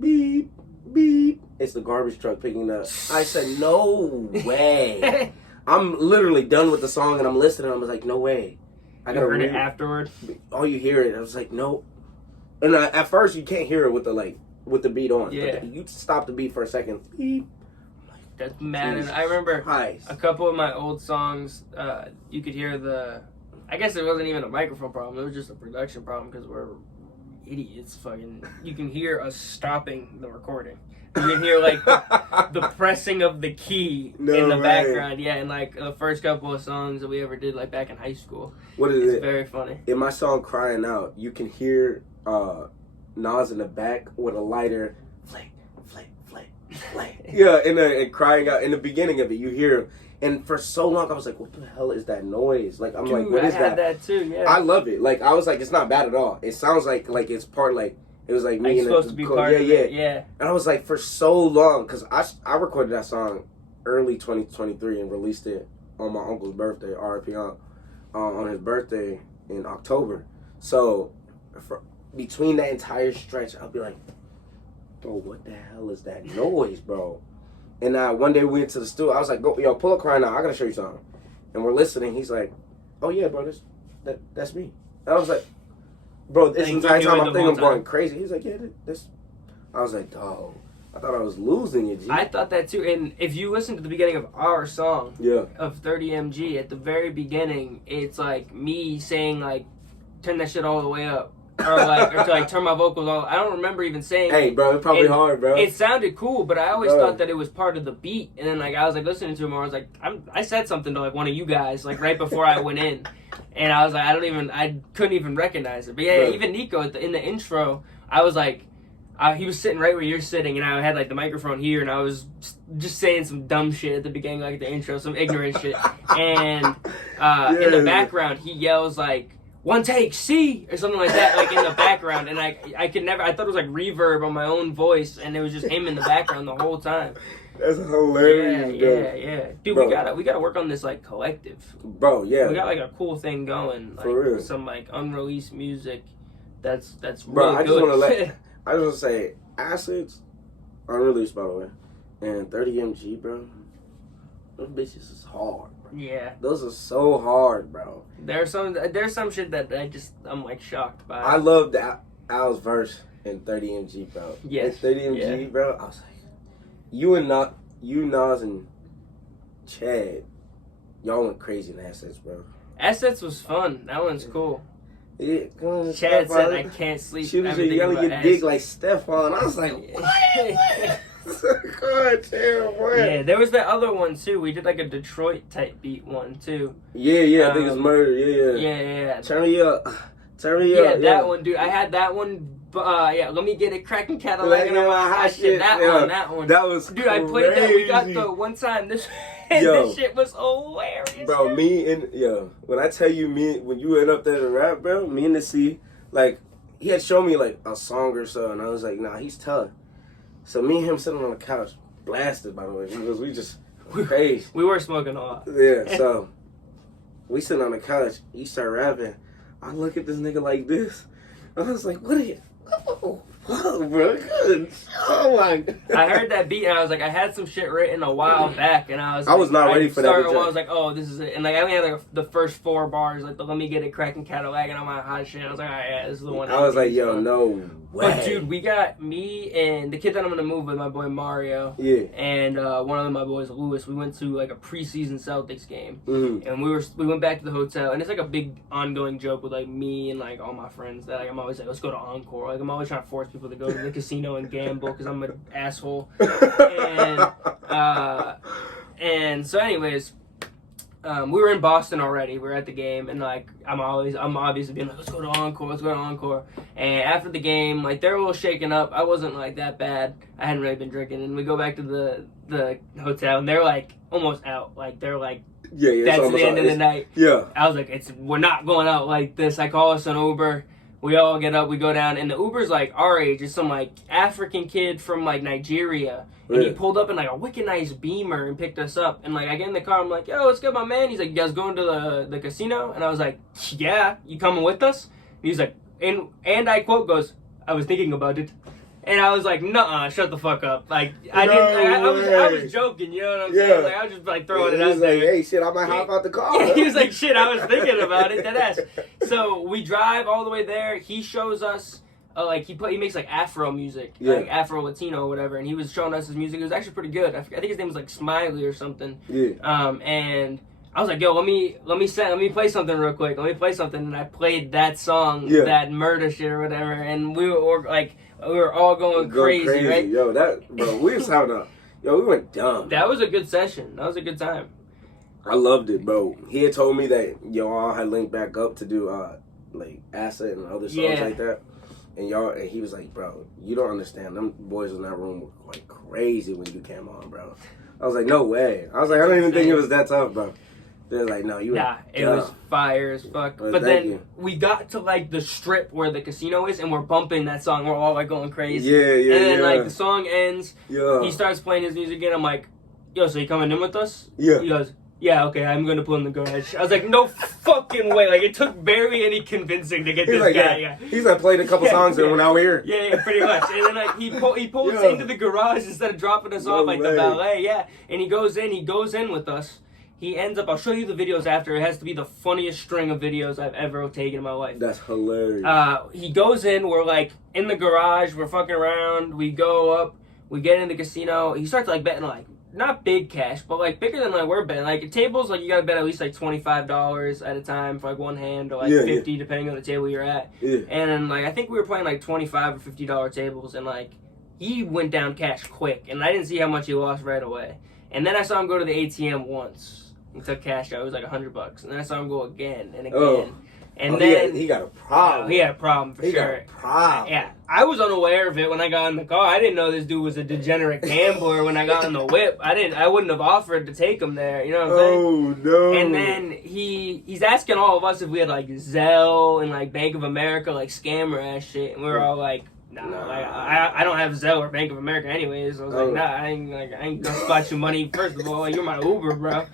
beep, beep. It's the garbage truck picking up. I said, no way. I'm literally done with the song, and I'm listening. I was like, no way. I gotta read it afterward. All you hear it. I was like, no. And at first, you can't hear it with the beat on. Yeah. But you stop the beat for a second. Beep. That's mad. And I remember a couple of my old songs, you could hear I guess it wasn't even a microphone problem. It was just a production problem because we're idiots. Fucking, you can hear us stopping the recording. You can hear like the pressing of the key in the background. Yeah, and like the first couple of songs that we ever did, like back in high school. What is it? It's very funny. In my song "Crying Out," you can hear Nas in the back with a lighter, flake, flake, flake, flake. Yeah, and crying out in the beginning of it, you hear him. And for so long, I was like, "What the hell is that noise?" Like, I'm like, "What is that?" I had that too. Yeah, I love it. Like, I was like, "It's not bad at all." It sounds like it's part like. It was like me like and supposed to be part of it. Yeah. And I was like, for so long, because I recorded that song early 2023 and released it on my uncle's birthday, R.I.P. on his birthday in October. So between that entire stretch, I'll be like, bro, what the hell is that noise, bro? And one day we went to the studio. I was like, yo, pull up Crying Out. I gotta show you something. And we're listening. He's like, oh yeah, bro, that's me. And I was like, bro, this entire time I'm thinking I'm going crazy. He's like, yeah, this. I was like, dog, I thought I was losing it, G. I thought that too. And if you listen to the beginning of our song, of 30MG, at the very beginning, it's like me saying like, turn that shit all the way up. Or to like turn my vocals all. I don't remember even saying. Hey, bro, it's probably hard, bro. It sounded cool, but I always thought that it was part of the beat. And then like I was like listening to him, I was like, I said something to like one of you guys like right before I went in, and I was like, I couldn't even recognize it. But yeah, even Nico in the intro, I was like, he was sitting right where you're sitting, and I had like the microphone here, and I was just saying some dumb shit at the beginning, like the intro, some ignorant shit, and in the background he yells like, one take, C, or something like that, like in the background, and I thought it was like reverb on my own voice, and it was just him in the background the whole time. That's hilarious, yeah. Dude, bro, we gotta work on this like collective. Bro, yeah. We got like a cool thing going, like for real. Some like unreleased music that's bro, really good. I just wanna say, Acids, unreleased by the way, and 30MG, bro, those bitches is hard. Yeah, those are so hard, bro. There's some shit that I'm like shocked by. I love that Al's verse in 30MG, bro. Yes, 30MG, bro. I was like, you, Nas, and Chad, y'all went crazy in Assets, bro. Assets was fun. That one's cool. Yeah, Chad said, "I can't sleep." She was just yelling your dick like Stefan. I was like, what? God damn, what? Yeah, there was that other one too. We did like a Detroit type beat one too. Yeah, I think it's Murder. Yeah. Turn me up. Yeah, that one, dude. I had that one. Let me get it cracking Cadillac and all my hot shit. That one. That was dude. Crazy. I played that. We got the one time. This shit was hilarious, bro. When I tell you, when you went up there to rap, bro, me and the C, like, he had shown me like a song or so, and I was like, nah, he's tough. So me and him sitting on the couch, blasted by the way, because we crazy. We were smoking a lot. Yeah, so we sitting on the couch. He start rapping. I look at this nigga like this. I was like, what are you? Whoa, bro. Good. Oh my God. I heard that beat and I was like, I had some shit written a while back and I was not ready for that. I was like, oh, this is it. And like I only had like the first 4 bars, like the let me get it cracking Cadillac and all my hot shit. I was like, all right, yeah, this is the one. I was like, yo, no way. But dude, we got me and the kid that I'm gonna move with, my boy Mario. Yeah. And one of my boys, Lewis. We went to like a preseason Celtics game. Mm-hmm. And we went back to the hotel and it's like a big ongoing joke with like me and like all my friends that like I'm always like, let's go to Encore. Like I'm always trying to force people to go to the casino and gamble because I'm an asshole. And so anyways, we were in Boston already. We were at the game, and like I'm obviously being like, let's go to Encore. And after the game, like they're a little shaken up. I wasn't like that bad. I hadn't really been drinking, and we go back to the hotel, and they're like almost out. Like they're like, yeah, that's the end of the night. Yeah, I was like, we're not going out like this. I call us an Uber. We all get up, we go down, and the Uber's like our age. It's some like African kid from like Nigeria. And he pulled up in like a wicked nice Beamer and picked us up. And like I get in the car, I'm like, yo, what's good, my man? He's like, you guys going to the casino? And I was like, yeah, you coming with us? And he's like, and I quote goes, I was thinking about it. And I was like, nuh-uh, shut the fuck up. Like, I was joking, you know what I'm saying? Like, I was just like throwing it out there. Like, hey, shit, I might hop out the car. Yeah, he was like, shit, I was thinking about it, deadass. So we drive all the way there. He shows us, he makes like Afro music, like Afro Latino or whatever. And he was showing us his music. It was actually pretty good. I think his name was like Smiley or something. Yeah. And I was like, yo, let me play something real quick. Let me play something, and I played that song, that murder shit or whatever, and we were all going crazy, right? Yo, we was having we went dumb. That was a good session. That was a good time. I loved it, bro. He had told me that y'all had linked back up to do like Acid and other songs like that. And he was like, bro, you don't understand. Them boys in that room were like crazy when you came on, bro. I was like, no way. I was like, I don't even think it was that tough, bro. They're like, no, you were it was fire as fuck. But then we got to like the strip where the casino is, and we're bumping that song. We're all like going crazy. Yeah. And then like the song ends. Yeah. He starts playing his music again. I'm like, yo, so you coming in with us? Yeah. He goes, yeah, okay, I'm gonna pull in the garage. I was like, no fucking way. Like, it took barely any convincing to get this guy. He's like played a couple songs and went out here. Yeah, pretty much. And then like he pulled us into the garage instead of dropping us off like the valet. And he goes in with us. He ends up, I'll show you the videos after. It has to be the funniest string of videos I've ever taken in my life. That's hilarious. He goes in, we're like in the garage, we're fucking around, we go up, we get in the casino. He starts like betting like, not big cash, but like bigger than like we're betting. Like tables, like you gotta bet at least like $25 at a time for like one hand, or like 50 depending on the table you're at. Yeah. And then like I think we were playing like $25 or $50 tables, and like he went down cash quick, and I didn't see how much he lost right away. And then I saw him go to the ATM once and took cash out. It was like $100, and then I saw him go again and again. Oh. And then he got a problem. He had a problem for sure. Got a problem. Yeah, I was unaware of it when I got in the car. I didn't know this dude was a degenerate gambler. When I got in the whip, I wouldn't have offered to take him there. You know what I'm saying? No. And then he's asking all of us if we had like Zelle and like Bank of America, like scammer ass shit, and we were all like, nah. Like, I don't have Zelle or Bank of America anyways. So I was like, nah, I ain't gonna spot you money. First of all, like, you're my Uber, bro.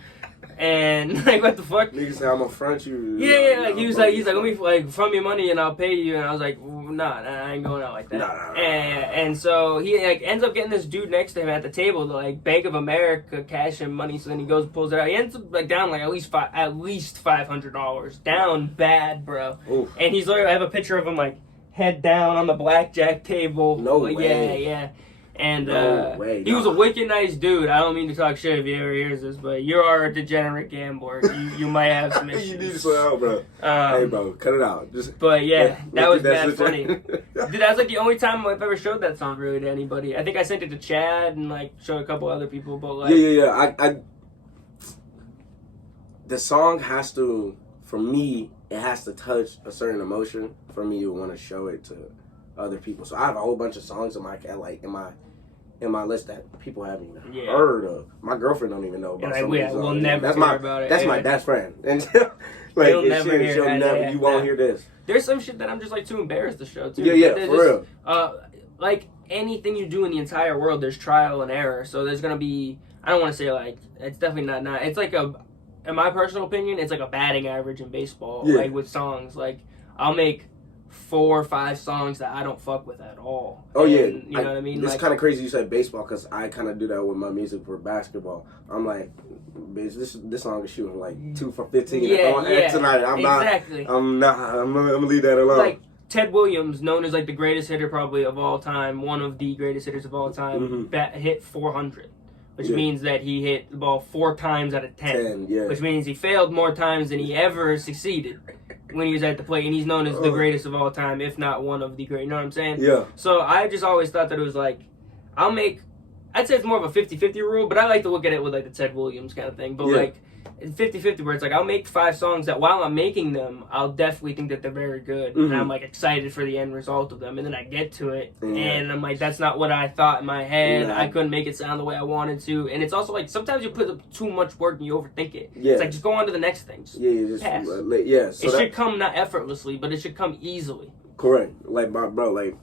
And like, what the fuck? Nigga said, I'm gonna front you. Yeah. Like, he's like, let me like front me money and I'll pay you. And I was like, nah, I ain't going out like that. Nah. And so he like ends up getting this dude next to him at the table to like Bank of America cash him money. So then he goes and pulls it out. He ends up like down like at least $500 down bad, bro. Oof. And he's like, I have a picture of him like head down on the blackjack table. No way. Yeah. And way, he was a wicked nice dude. I don't mean to talk shit if he ever hears this, but you are a degenerate gambler. You might have some issues. You need to slow out, bro. Hey, bro, cut it out. But yeah, that was bad funny. Dude, that was like the only time I've ever showed that song really to anybody. I think I sent it to Chad and like showed a couple other people, but like yeah. The song has to, for me, it has to touch a certain emotion for me to want to show it to other people. So I have a whole bunch of songs in my list that people haven't even heard of. My girlfriend don't even know about some of these songs. We'll never hear about it. That's my best friend. And like, she'll never you won't hear this. There's some shit that I'm just like too embarrassed to show too. Yeah, for real. Like anything you do in the entire world, there's trial and error. So there's gonna be, I don't want to say like, it's definitely not. It's like in my personal opinion, it's like a batting average in baseball. Yeah. Like with songs, like I'll make 4 or 5 songs that I don't fuck with at all. Oh, yeah. You know what I mean? It's kind of crazy you said baseball, because I kind of do that with my music for basketball. I'm like, bitch, this song is shooting like 2 for 15 tonight. I'm gonna leave that alone. Like Ted Williams, known as like the greatest hitter probably of all time, one of the greatest hitters of all time, hit 400. Which means that he hit the ball 4 times out of 10. Which means he failed more times than he ever succeeded when he was at the plate. And he's known as the greatest of all time, if not one of the great. You know what I'm saying? Yeah. So I just always thought that it was like, I'd say it's more of a 50-50 rule, but I like to look at it with like the Ted Williams kind of thing. But like 50-50 where it's like I'll make 5 songs that while I'm making them, I'll definitely think that they're very good. And I'm like excited for the end result of them. And then I get to it and I'm like, that's not what I thought in my head. I couldn't make it sound the way I wanted to. And it's also like sometimes you put up too much work and you overthink it. It's like just go on to the next thing. Just pass. So it should come not effortlessly, but it should come easily. Correct. Like bro, like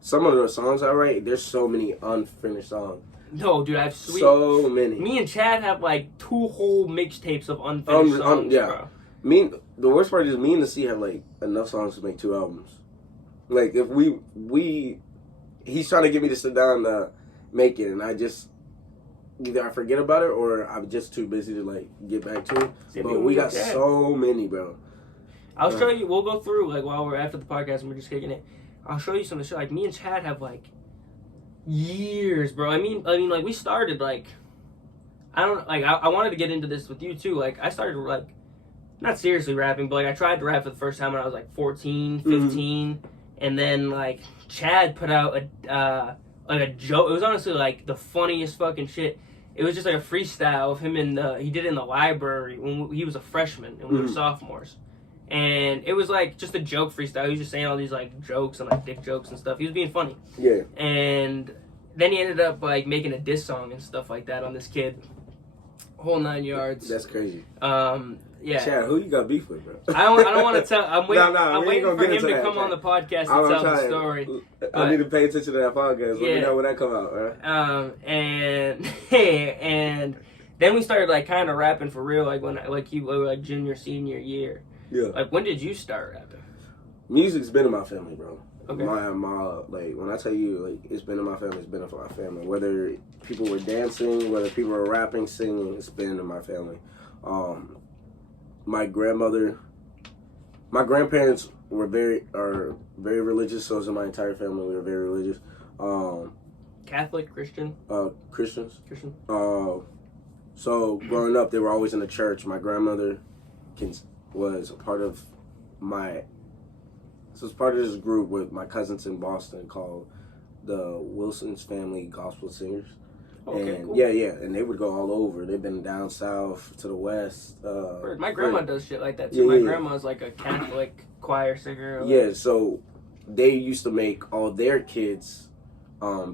some of the songs I write, there's so many unfinished songs. No, dude, I have so many. Me and Chad have like 2 whole mixtapes of unfinished songs, bro. The worst part is me and the C have like enough songs to make 2 albums. Like if he's trying to get me to sit down to make it, and I just either I forget about it or I'm just too busy to like get back to it. But we got so many, bro. I'll show you. We'll go through like while we're after the podcast and we're just kicking it. I'll show you some of the shit. Like me and Chad have like years, bro. I mean, like we started like I don't like. I wanted to get into this with you too. Like I started like not seriously rapping, but like I tried to rap for the first time when I was like 14, 15, and then like Chad put out a joke. It was honestly like the funniest fucking shit. It was just like a freestyle of him he did it in the library when he was a freshman and we were sophomores. And it was like just a joke freestyle. He was just saying all these like jokes and like dick jokes and stuff. He was being funny. Yeah. And then he ended up like making a diss song and stuff like that on this kid. Whole 9 yards. That's crazy. Yeah. Chad, who you got beef with, bro? I don't want to tell. I'm waiting. I'm waiting for him to come on the podcast and tell the story. I need to pay attention to that podcast. Let me know when that come out, right? And then we started like kind of rapping for real, like when you were like junior, senior year. Yeah. Like when did you start rapping? Music's been in my family, bro. Okay. My like when I tell you like it's been in my family, it's been in my family. Whether people were dancing, whether people were rapping, singing, it's been in my family. My grandparents are very religious. So is my entire family. We were very religious. Catholic, Christian. Christians. Christian. So growing up, they were always in the church. My grandmother was a part of it's part of this group with my cousins in Boston called the Wilson's Family Gospel Singers. Okay, and cool. yeah, and they would go all over. They've been down south to the west. My grandma does shit like that too. My grandma's like a Catholic choir singer. Yeah, so they used to make all their kids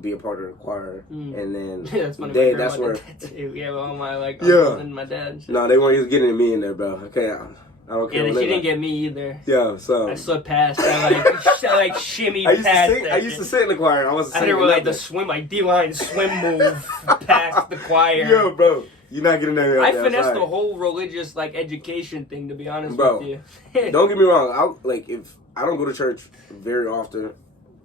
be a part of the choir, and then that's funny. that's where that too. Yeah, with all my like uncles and my dad. And shit. No, they weren't just getting me in there, bro. Okay, I don't care. Yeah, she didn't get me either. Yeah, so I slipped past. I like shimmied past. I used to sit in the choir. I wasn't. I did like the swim, like D-line swim move past the choir. Yo, bro, you're not getting there. I finessed the whole religious like education thing. To be honest bro, with you, don't get me wrong. If I don't go to church very often,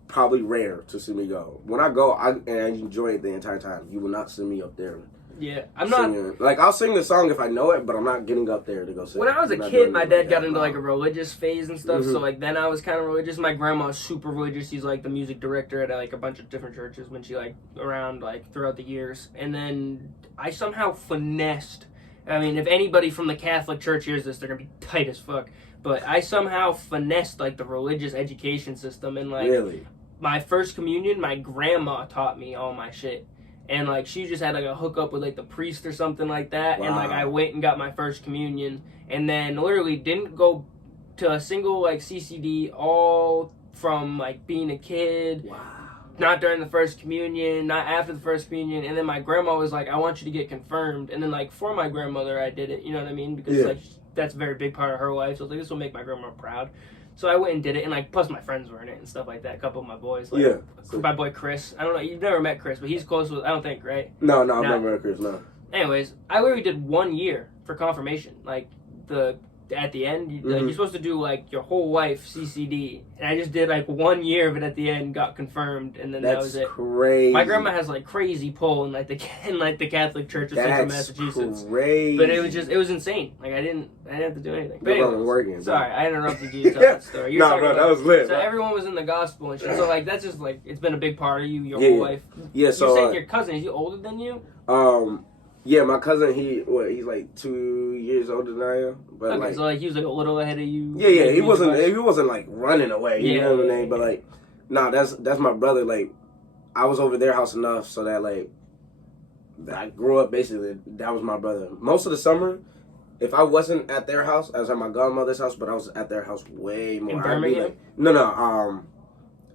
probably rare to see me go. When I go, I enjoy it the entire time. You will not see me up there. Yeah, I'm singing. not. Like, I'll sing the song if I know it, but I'm not getting up there to go sing. When I was a kid, my dad got into like a religious phase and stuff. So like then I was kind of religious. My grandma's super religious. She's like the music director at like a bunch of different churches when she like around like throughout the years. And then I somehow finessed. I mean, if anybody from the Catholic Church hears this, they're gonna be tight as fuck. But I somehow finessed like the religious education system and like my first communion. My grandma taught me all my shit. And, like, she just had, like, a hookup with, like, the priest or something like that. Wow. And, like, I went and got my first communion. And then literally didn't go to a single, like, CCD all from, like, being a kid. Wow. Not during the first communion, not after the first communion. And then my grandma was like, I want you to get confirmed. And then, like, for my grandmother, I did it. You know what I mean? Because, like, that's a very big part of her life. So I was like, this will make my grandma proud. So I went and did it, and like plus my friends were in it and stuff like that. A couple of my boys, like my boy Chris. I don't know, you've never met Chris, but he's close with. I don't think, right? No, I've never met Chris. No. Anyways, I literally did 1 year for confirmation. Like at the end, like, you're supposed to do like your whole life CCD, and I just did like 1 year of it at the end, got confirmed, and then that was it. Crazy. My grandma has like crazy pull in like the Catholic Church of Central Massachusetts. Crazy. But it was insane. Like I didn't have to do anything. But anyways, working, sorry, I interrupted you to tell that story. No, bro, that was lit. So everyone was in the gospel and shit. So like that's just like it's been a big part of you your whole life. Yeah. So you said your cousin, is he older than you? Yeah, my cousin, he's like 2 years older than I am. But okay, so like he was like a little ahead of you. Yeah, he wasn't like running away. You know what I mean? But like, nah, that's my brother. Like, I was over their house enough so that like, I grew up basically. That was my brother. Most of the summer, if I wasn't at their house, I was at my godmother's house, but I was at their house way more. In Birmingham? Like, no,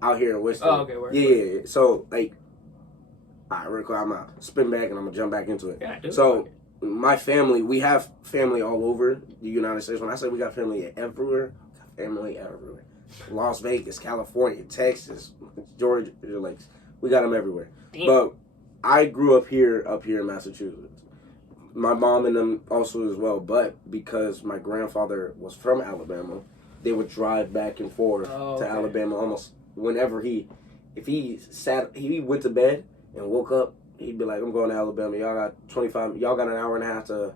out here in Worcester. Oh, okay, where? Yeah. So like. Alright, real quick, I'm gonna spin back and I'm gonna jump back into it. Yeah, so, my family, we have family all over the United States. When I say we got family everywhere, family everywhere. Las Vegas, California, Texas, Georgia, like, we got them everywhere. Damn. But I grew up here in Massachusetts. My mom and them also as well, but because my grandfather was from Alabama, they would drive back and forth to Alabama almost whenever if he went to bed, and woke up, he'd be like, I'm going to Alabama. Y'all got an hour and a half to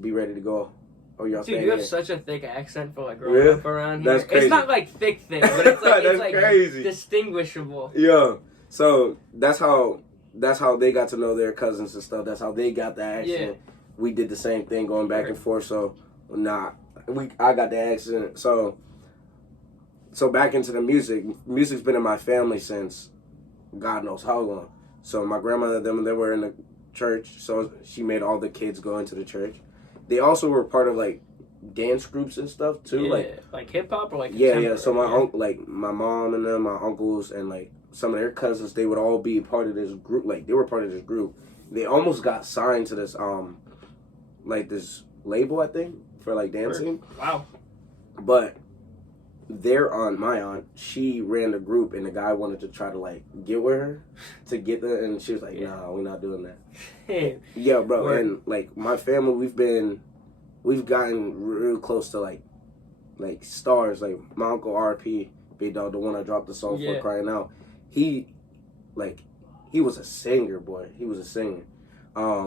be ready to go. Or y'all Dude, you have such a thick accent for like growing up around here. That's crazy. It's not like thick, but it's like, it's like crazy. Distinguishable. Yeah. So that's how that's how they got to know their cousins and stuff. That's how they got the accent. Yeah. We did the same thing, going back and forth. So, I got the accent. So back into the music. Music's been in my family since God knows how long. So my grandmother, they were in the church. So she made all the kids go into the church. They also were part of like dance groups and stuff too. Yeah, like hip hop or like yeah. So my uncle, like my mom and them, my uncles and like some of their cousins, they would all be part of this group. Like they were part of this group. They almost got signed to this like this label, I think, for like dancing. Wow. But my aunt, she ran the group, and the guy wanted to try to like get with her to get there, and she was like, "Nah, we're not doing that." Yeah, bro. Word. And like my family, we've gotten real close to like stars. Like my uncle RP, Big Dog, the one I dropped the song for, Crying Out. He was a singer, boy. He was a singer.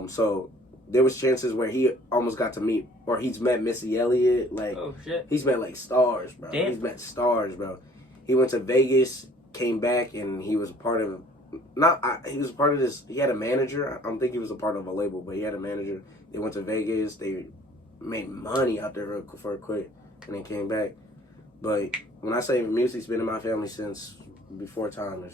So there was chances where he almost got to meet, or he's met Missy Elliott. Like, oh shit, he's met like stars, bro. Damn. He's met stars, bro. He went to Vegas, came back, and he was part of. He was part of this. He had a manager. I don't think he was a part of a label, but he had a manager. They went to Vegas. They made money out there for a quick, and then came back. But when I say music's been in my family since before time,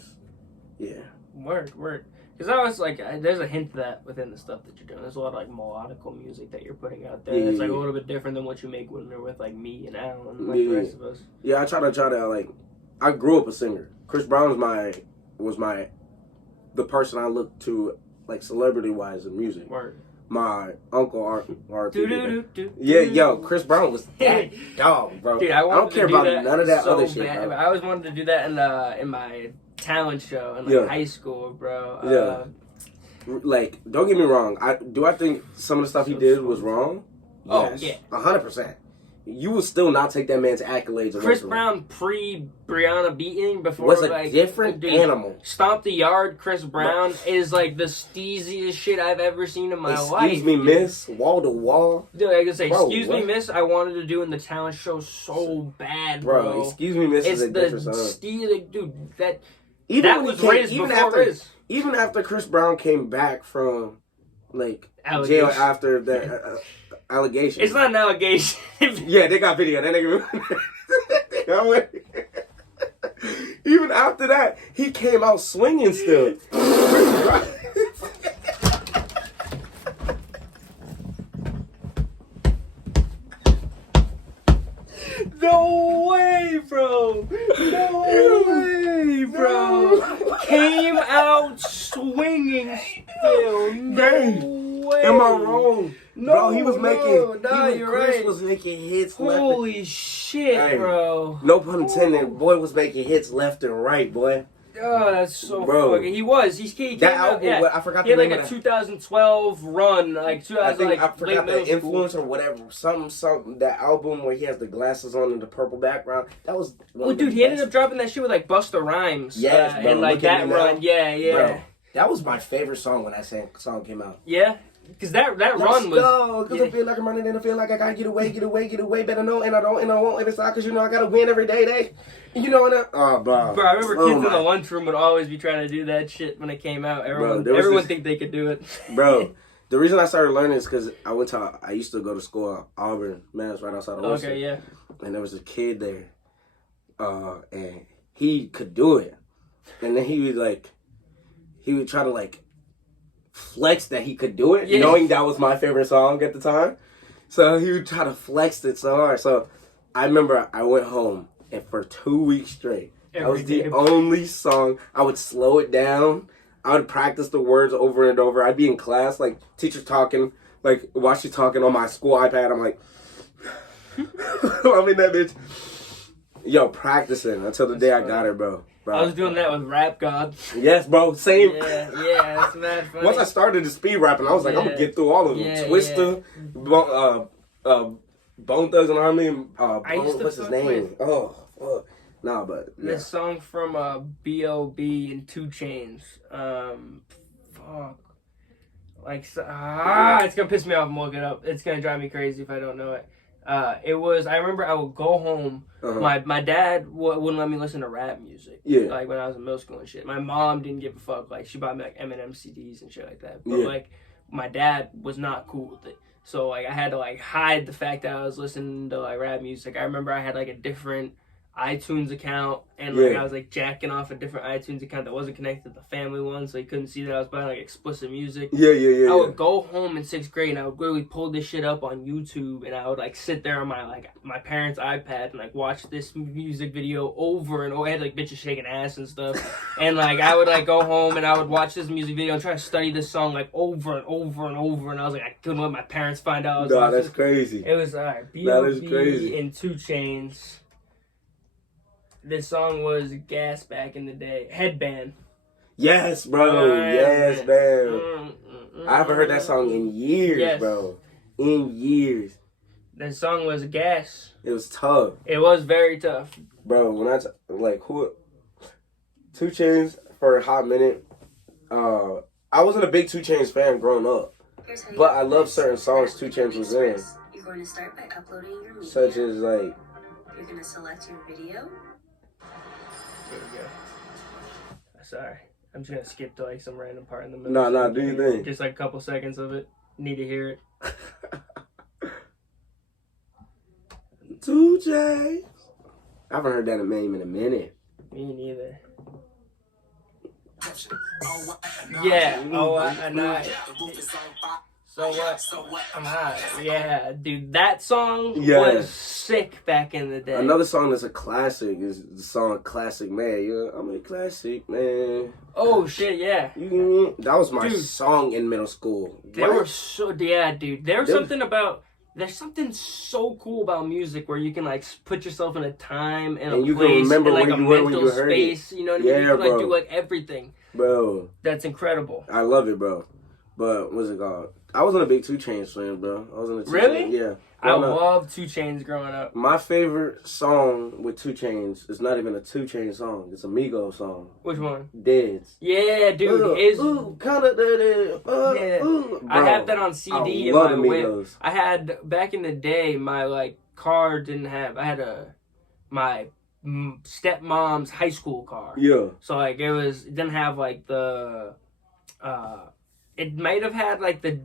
Word. Because I was like, there's a hint to that within the stuff that you're doing. There's a lot of like melodical music that you're putting out there. It's like a little bit different than what you make when you're with like me and Alan and like the rest of us. Yeah, I try to like. I grew up a singer. Chris Brown was the person I looked to like celebrity wise in music. Word. My uncle Chris Brown was that dog, bro. Dude, I don't care about none of that so other shit, bad. bro. I always wanted to do that in my talent show in like high school, bro. Like, don't get me wrong. I think some of the stuff he did was wrong. Yes, oh yeah, 100%. You will still not take that man's accolades. Chris Brown pre Brianna beating before was a different animal. Stomp the Yard. Chris Brown is like the steeziest shit I've ever seen in my life. Excuse me, miss. Wall to wall. Dude, I can say, excuse me, miss. I wanted to do in the talent show so bad, bro. Excuse me, miss. Is a different song. Dude, that was Riz before Riz. Even after Chris Brown came back from like jail after the allegation. It's not an allegation. Yeah, they got video. That nigga. Even after that, he came out swinging still. No way, bro. No way, bro. Came out swinging still. No way. Am I wrong? No, bro, he was making. Chris was making hits. Holy shit, bro! No pun intended. Boy was making hits left and right, boy. Oh, that's so fucking. He came that out. Album, I forgot. He had like a 2012 run, like 2000. I forgot the influence or whatever. Something. That album where he has the glasses on and the purple background. That was. Dude, he ended up dropping that shit with like Busta Rhymes. Yes, bro. And like that run, Bro, that was my favorite song when that song came out. Yeah. Because that run was... Because I feel like I'm running and I feel like I gotta get away. Better know, and I don't, and I won't, and it's not because, I gotta win every day. Bro, I remember kids in the lunchroom would always be trying to do that shit when it came out. Everyone think they could do it. Bro, the reason I started learning is because I used to go to school at Auburn, man, it's right outside of Worcester. Okay, yeah. And there was a kid there, and he could do it. And then he would try to, like, flex that he could do it, knowing that was my favorite song at the time. So he would try to flex it so hard. So I remember I went home, and for 2 weeks straight, that was the only song. I would slow it down. I would practice the words over and over. I'd be in class, like, teacher's talking, like, while she's talking on my school iPad. I'm like, I'm in that bitch. Yo, practicing until the day I got it, bro. I was doing that with Rap God. Yes, bro. Same. Yeah, that's mad funny. Once I started the speed rapping, I was like, I'm gonna get through all of them. Twister, Bone Thugs and Harmony. What's his name? Oh, fuck. Nah, but this song from B.O.B. and 2 Chainz. Fuck. Like, it's gonna piss me off and look it up. It's gonna drive me crazy if I don't know it. It was. I remember I would go home. My dad wouldn't let me listen to rap music. Yeah. Like when I was in middle school and shit. My mom didn't give a fuck. Like she bought me like Eminem CDs and shit like that. But like my dad was not cool with it. So like I had to like hide the fact that I was listening to like rap music. I remember I had like a different iTunes account, and like I was like jacking off a different iTunes account that wasn't connected to the family one, so you couldn't see that I was buying like explicit music. I would go home in 6th grade and I would literally pull this shit up on YouTube, and I would like sit there on my parents' iPad and like watch this music video over and over. I had like bitches shaking ass and stuff, and like I would like go home and I would watch this music video and try to study this song like over and over and over, and I was like I couldn't let my parents find out. Nah, that's crazy. It was B.O.B. and 2 Chainz. This song was gas back in the day. Headband. Yes, bro. Yes, man. I haven't heard that song in years, bro. In years. That song was gas. It was tough. It was very tough. Bro, when 2 Chainz for a hot minute. I wasn't a big 2 Chainz fan growing up. But I love certain songs 2 Chainz was in. You're going to start by uploading your media. Such as like... You're going to select your video. There we go. Sorry. I'm just gonna skip to like some random part in the middle. No, do you think? Just like a couple seconds of it. Need to hear it. 2 Chainz. I haven't heard that name in a minute. Me neither. Yeah. Oh, I'm not. So what? I'm hot. Yeah, dude, that song was sick back in the day. Another song that's a classic is the song "Classic Man." I'm a classic man. Oh shit, yeah. That was my song in middle school. They were so dude. There's something so cool about music where you can like put yourself in a time and a you place can remember and like where a you were mental when you heard space. it. You know what I mean? You can like do like everything. Bro, that's incredible. I love it, bro. But what's it called? I wasn't a big 2 Chainz fan, bro. I wasn't a 2 Really? Chainz, yeah. I loved 2 Chainz growing up. My favorite song with 2 Chainz is not even a 2 Chainz song. It's a Migos song. Which one? Deads. Yeah, dude. I have that on CD in my whip. I had back in the day. My like car didn't have. I had my stepmom's high school car. Yeah. So like it didn't have like the. It might have had like the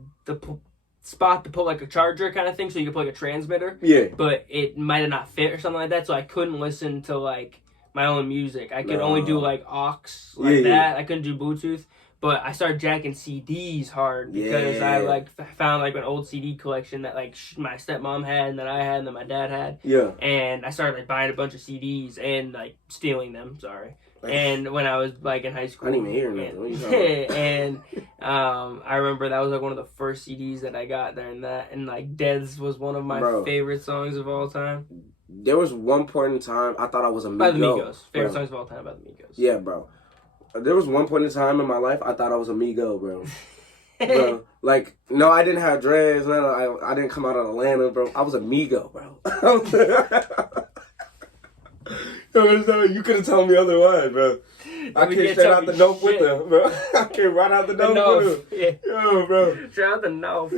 spot to put like a charger kind of thing, so you could put like a transmitter. Yeah. But it might have not fit or something like that, so I couldn't listen to like my own music. I could only do like aux that. Yeah. I couldn't do Bluetooth. But I started jacking CDs hard because I like found like an old CD collection that like my stepmom had and that I had and that my dad had. Yeah. And I started like buying a bunch of CDs and like stealing them. Sorry. And when I was like in high school, I didn't even hear nothing. And I remember that was like one of the first CDs that I got there, and like Deads was one of my favorite songs of all time. There was one point in time I thought I was a Migos. By the Migos. Favorite songs of all time by the Migos. Yeah, bro. There was one point in time in my life I thought I was a Migo, bro. Bro, like, no, I didn't have dreads. No, I didn't come out of Atlanta, bro. I was a Migo, bro. You could have told me otherwise, bro. I came straight out the dope with them, bro. I came right out the dope with them. Yeah. Yo, bro. Straight out the dope.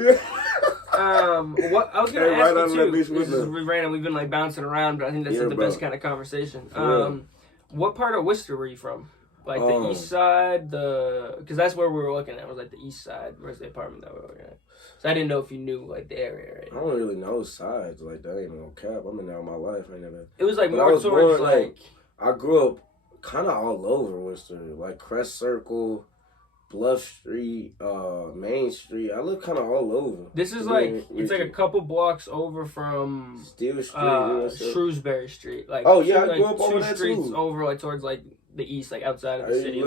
What I was gonna ask you too. This is random. We've been like bouncing around, but I think that's like the best kind of conversation. What part of Worcester were you from? Like the east side, because that's where we were looking at. It was like the east side. Where's the apartment that we were looking at? So I didn't know if you knew like the area, right? I don't really know sides like that. Ain't no cap. I'm in there all my life. I never. It was like more towards like. I grew up kind of all over Worcester, like Crest Circle, Bluff Street, Main Street. I live kind of all over. This is like it's like a couple blocks over from Steel Street, Shrewsbury Street. Like I grew up over that streets too. Over like towards like the east, like outside of the city. I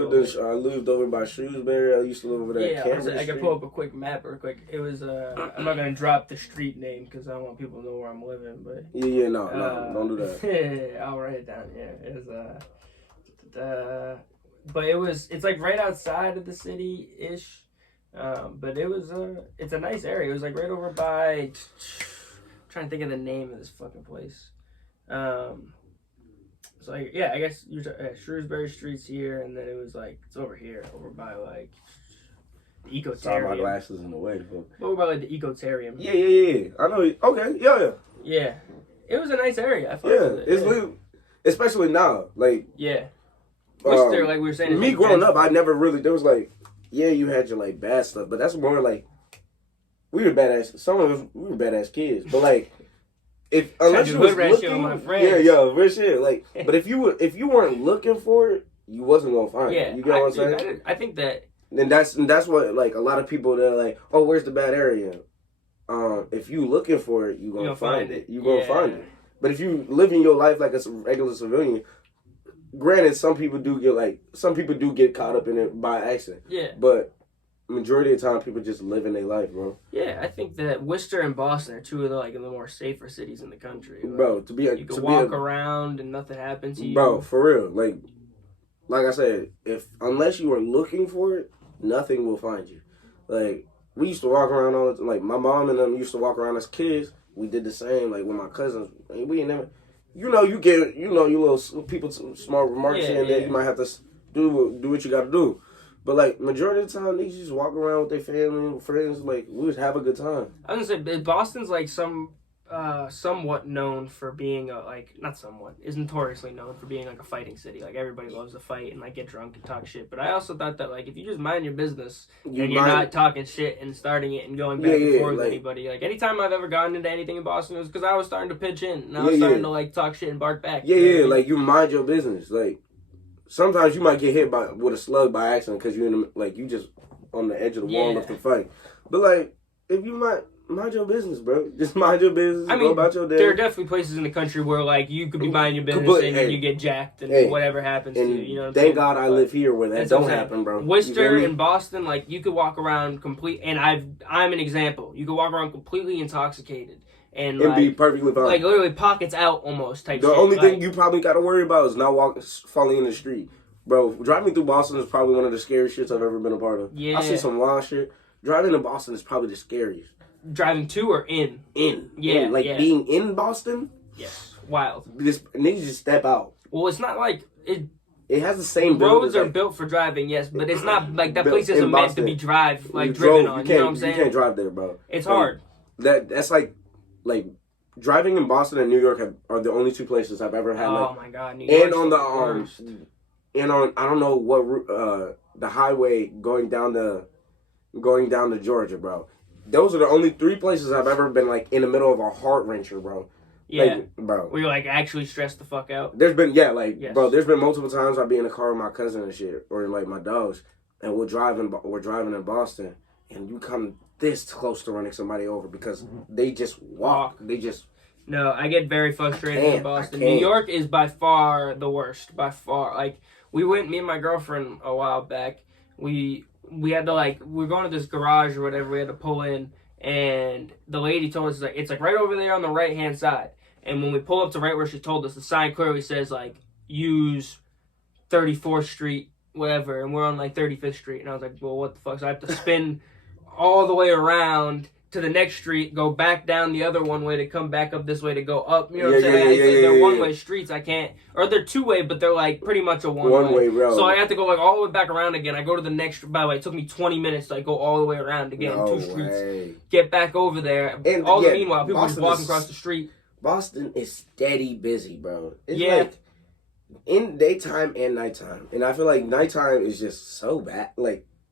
lived over by Shrewsbury. I used to live over there. Yeah, I can pull up a quick map real quick. It was I'm not gonna drop the street name because I don't want people to know where I'm living. But no, don't do that. I'll write it down. Yeah, it was but it's like right outside of the city ish. But it's a nice area. It was like right over by. I'm trying to think of the name of this fucking place. So I guess Shrewsbury Street's here, and then it was like it's over here, over by like the Ecotarium. Saw my glasses in the way. Over by like the Ecotarium. Yeah. I know. Okay. Yeah. Yeah. It was a nice area. I it's lit, especially now. Like, yeah. Worcester, like we were saying. Me growing up, I never really, there was like, yeah, you had your like bad stuff, but that's more like, we were badass, some of us, we were badass kids, but like, unless you was looking, real shit. Like, but if you weren't looking for it, you wasn't gonna find it. You get what I'm saying? I think that. And that's what like a lot of people, they're like, oh, where's the bad area? If you looking for it, you gonna find it. You gonna find it. But if you living your life like a regular civilian, granted, some people do get caught up in it by accident. Yeah. But majority of the time, people just living their life, bro. Yeah, I think that Worcester and Boston are two of the more safer cities in the country. Like, bro, you can walk around and nothing happens to you. Bro, for real, like I said, unless you are looking for it, nothing will find you. Like, we used to walk around all the time. Like, my mom and them used to walk around as kids. We did the same, like, with my cousins. We ain't never... you get, you little people, small remarks here and there. You might have to do what you got to do. But, like, majority of the time, they just walk around with their family and friends. Like, we just have a good time. I was going to say, Boston's, like, somewhat known for being, is notoriously known for being, like, a fighting city. Like, everybody loves to fight and, like, get drunk and talk shit. But I also thought that, like, if you just mind your business and you're not talking shit and starting it and going back and forth with anybody. Like, anytime I've ever gotten into anything in Boston, it was because I was starting to pitch in. And I was starting to, like, talk shit and bark back. Like, you mind your business. Like, sometimes you might get hit with a slug by accident because you just on the edge of the wall of the fight. But, like, if you mind your business, bro. Just mind your business. Go about your day. There are definitely places in the country where, like, you could be minding your business and you get jacked and whatever happens to you. You know what I'm saying? Thank God I live here where that don't happen, bro. Worcester and Boston, like, you could walk around and I'm an example. You could walk around completely intoxicated. And be perfectly fine. Like, literally pockets out almost type The shit. only thing you probably got to worry about is not falling in the street. Bro, driving through Boston is probably one of the scariest shits I've ever been a part of. Yeah. I see some wild shit. Driving in Boston is probably the scariest. Driving to or in? In. Being in Boston? Yes. Wild. Niggas just step out. Well, it's not like... It has the same roads are built for driving, yes, but it's not like that place isn't meant to be driven on. You know what I'm saying? You can't drive there, bro. It's hard. That's like driving in Boston and New York are the only two places I've ever had. Oh my God, New York. And on I don't know what route, the highway going down to Georgia, bro. Those are the only three places I've ever been like in the middle of a heart wrencher, bro. Yeah, bro. Where you're like actually stressed the fuck out. There's been bro. There's been multiple times I'll be in the car with my cousin and shit, or like my dogs, and we're driving in Boston, and you come this close to running somebody over because they just walk. They just. No, I get very frustrated in Boston. New York is by far the worst. By far, like me and my girlfriend a while back. We had to we're going to this garage or whatever. We had to pull in. And the lady told us, it's right over there on the right-hand side. And when we pull up to right where she told us, the sign clearly says, use 34th Street, whatever. And we're on, 35th Street. And I was like, well, what the fuck? So I have to spin all the way around to the next street, go back down the other one way to come back up this way to go up. You know what I'm saying? They're one-way streets. I can't... Or they're two-way, but they're, pretty much a one-way. Road. So I have to go, all the way back around again. I go to the next... By the way, it took me 20 minutes to, go all the way around again. No 2 streets. Way. Get back over there. And meanwhile, people Boston just walking across the street. Boston is steady busy, bro. It's in daytime and nighttime. And I feel like nighttime is just so bad.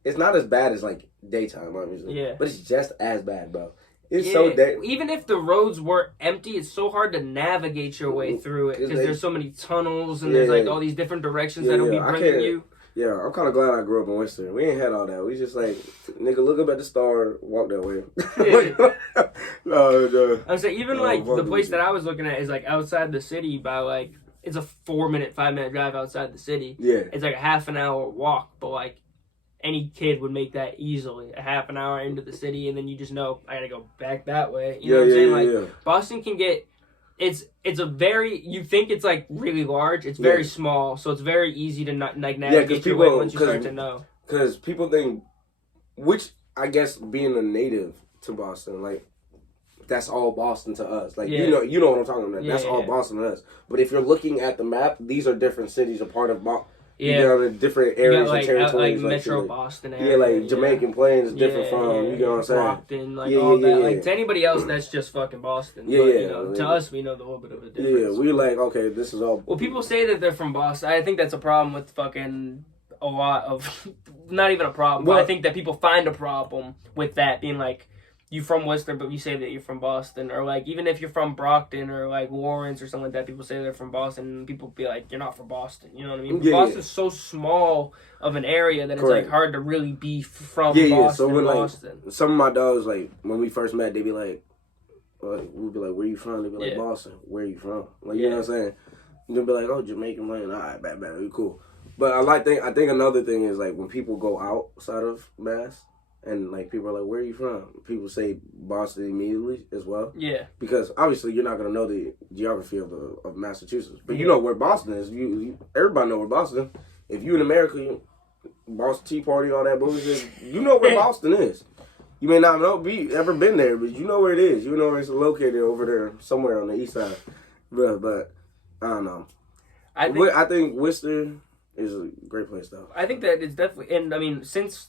It's not as bad as, daytime, obviously. Yeah. But it's just as bad, bro. It's so dead. Even if the roads were empty, it's so hard to navigate your way through it because there's so many tunnels and there's all these different directions that'll be bringing you. Yeah, I'm kind of glad I grew up in Worcester. We ain't had all that. We just nigga, look up at the star, walk that way. I'm saying even the place that I was looking at is outside the city by it's a 5-minute drive outside the city. Yeah, it's a half an hour walk, but any kid would make that easily. A half an hour into the city, and then you just know, I gotta go back that way. You know what I'm saying? Boston can get... It's a very... You think it's, really large. It's very small, so it's very easy to, navigate your way once you start to know. Because people think... Which, I guess, being a native to Boston, that's all Boston to us. You know what I'm talking about. That's all Boston to us. But if you're looking at the map, these are different cities, a part of Boston. You get on the different areas like, and territories. like Metro Boston area. Yeah, like Jamaican Plains is different from, you know what I'm saying? Brockton, like all that. Like to anybody else, that's just fucking Boston. Yeah, but, you know, to us, we know the little bit of a difference. Yeah, we're like, okay, this is all. Well, people say that they're from Boston. I think that's a problem with fucking a lot of, not even a problem, but I think that people find a problem with that being like, you from Worcester, but you say that you're from Boston, or like even if you're from Brockton or like Lawrence or something like that, people say they're from Boston, and people be like, you're not from Boston. You know what I mean? Boston's so small of an area that it's like hard to really be from Boston. So when Boston. Like some of my dogs, like when we first met, they be like, we'd be like, where you from? They be like, Boston. Where you from? Like you know what I'm saying? They'll be like, oh, Jamaican man. All right, bad, we cool. But I think another thing is like when people go outside of Mass. And, like, people are like, where are you from? People say Boston immediately as well. Yeah. Because, obviously, you're not going to know the geography of Massachusetts. But you know where Boston is. Everybody know where Boston is. If you in America, Boston Tea Party, all that bullshit, you know where Boston is. You may not ever been there, but you know where it is. You know where it's located over there somewhere on the east side. But I don't know. I think Worcester is a great place, though. I think that it's definitely... And, I mean, since...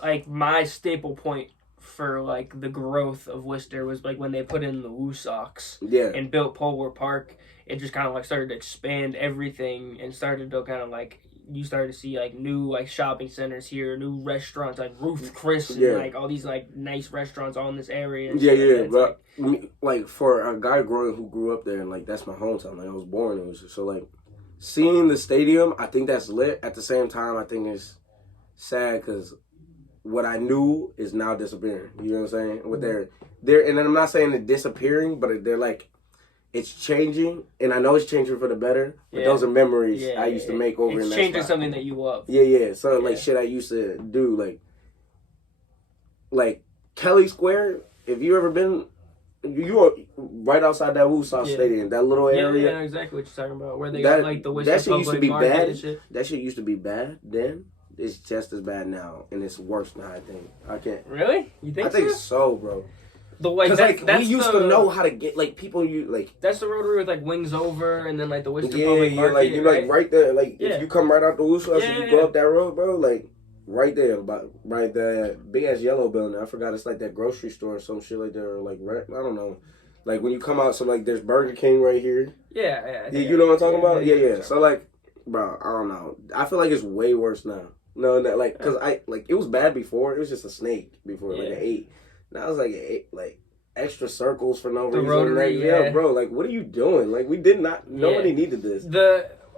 Like, my staple point for, like, the growth of Worcester was, like, when they put in the Woo Sox and built Polar Park, it just kind of, like, started to expand everything and started to kind of, like, you started to see, like, new, like, shopping centers here, new restaurants, like, Ruth Chris and, like, all these, like, nice restaurants all in this area. And but, like, for a guy who grew up there, and, like, that's my hometown, like, I was born in Worcester, so, like, seeing the stadium, I think that's lit. At the same time, I think it's sad because... what I knew is now disappearing. You know what I'm saying? What they're and I'm not saying they're disappearing, but they're like it's changing, and I know it's changing for the better. But those are memories I used to make over in that changing spot. Something that you love. So like shit I used to do, like Kelly Square. If you ever been, you are right outside that Woosah Stadium, that little area. Yeah, exactly what you're talking about. Where they got like the Worcester that shit used to be bad. And shit. That shit used to be bad then. It's just as bad now, and it's worse now. I think I can't. Really? You think? I think so, bro. The way we used to know how to get like people. That's the rotary with like wings over, and then like the Worcester Public Market. Like you like right there. Like if you come right out the Woosah, you go up that road, bro. Like right there, right there, big ass yellow building. I forgot it's like that grocery store or some shit like that, or like I don't know. Like when you come out, so like there's Burger King right here. Yeah. You know what I'm talking about? Yeah. So like, bro, I don't know. I feel like it's way worse now. No, like, cause it was bad before. It was just a snake before, like an 8. Now it's like extra circles for no reason. Rotary, bro, like, what are you doing? Like, we did not. Nobody needed this.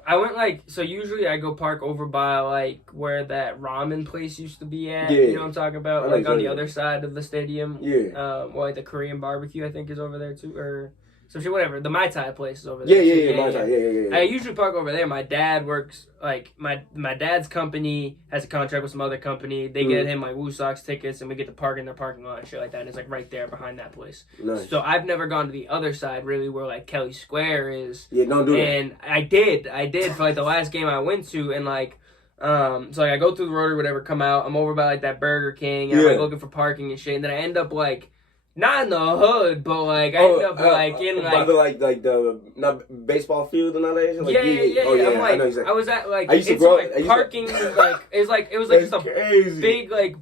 I went so usually I go park over by like where that ramen place used to be at. Yeah. You know what I'm talking about? Like on the other side of the stadium. Yeah. Like the Korean barbecue I think is over there too, or. Some shit, whatever. The Mai Tai place is over there. Yeah, Mai Tai. Yeah. I usually park over there. My dad works, like, my dad's company has a contract with some other company. They get him, like, Woo Sox tickets, and we get to park in their parking lot and shit like that. And it's, like, right there behind that place. Nice. So I've never gone to the other side, really, where, like, Kelly Square is. Yeah, don't do that. And I did for, like, the last game I went to, and, like, so, like, I go through the rotary, whatever, come out. I'm over by, like, that Burger King, and I'm, like, looking for parking and shit. And then I end up, like... Not in the hood, but like I end up like in like the not baseball field and all that shit. Like, I'm like I was at like parking like it was like just a big like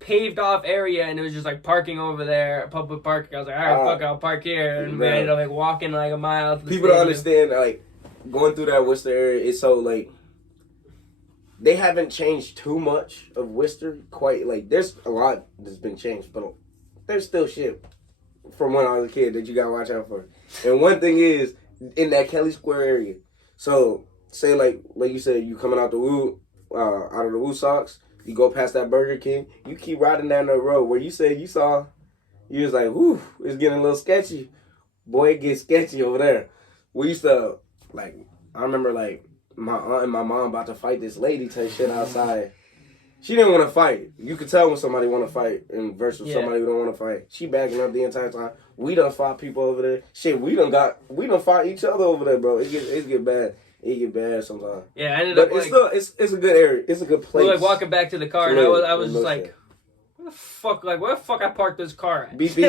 paved off area and it was just like parking over there, public parking. I was like, all right, fuck, I'll park here, and we ended up like walking like a mile. People don't understand like going through that Worcester area. It's so like they haven't changed too much of Worcester. Quite like there's a lot that's been changed, but. There's still shit from when I was a kid that you gotta watch out for. And one thing is, in that Kelly Square area, so say like you said, you coming out the out of the Woo Sox, you go past that Burger King, you keep riding down the road where you said you was like, whew, it's getting a little sketchy. Boy, it gets sketchy over there. We used to, like, I remember like my aunt and my mom about to fight this lady type shit outside. She didn't want to fight. You could tell when somebody want to fight and versus somebody who don't want to fight. She backing up the entire time. We done fought people over there. Shit, we done fought each other over there, bro. It get bad. It get bad sometimes. Yeah, I ended up it's still it's a good area. It's a good place. We're like walking back to the car, and I was just like, where the fuck I parked this car at? Beep. Like,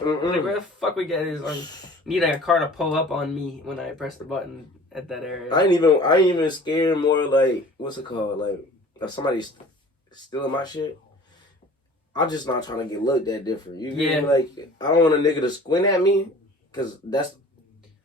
where the fuck we get this? Need like a car to pull up on me when I press the button. at that area. I ain't even scared more like, what's it called? Like, if somebody's stealing my shit, I'm just not trying to get looked at different. You get me? Like, I don't want a nigga to squint at me, because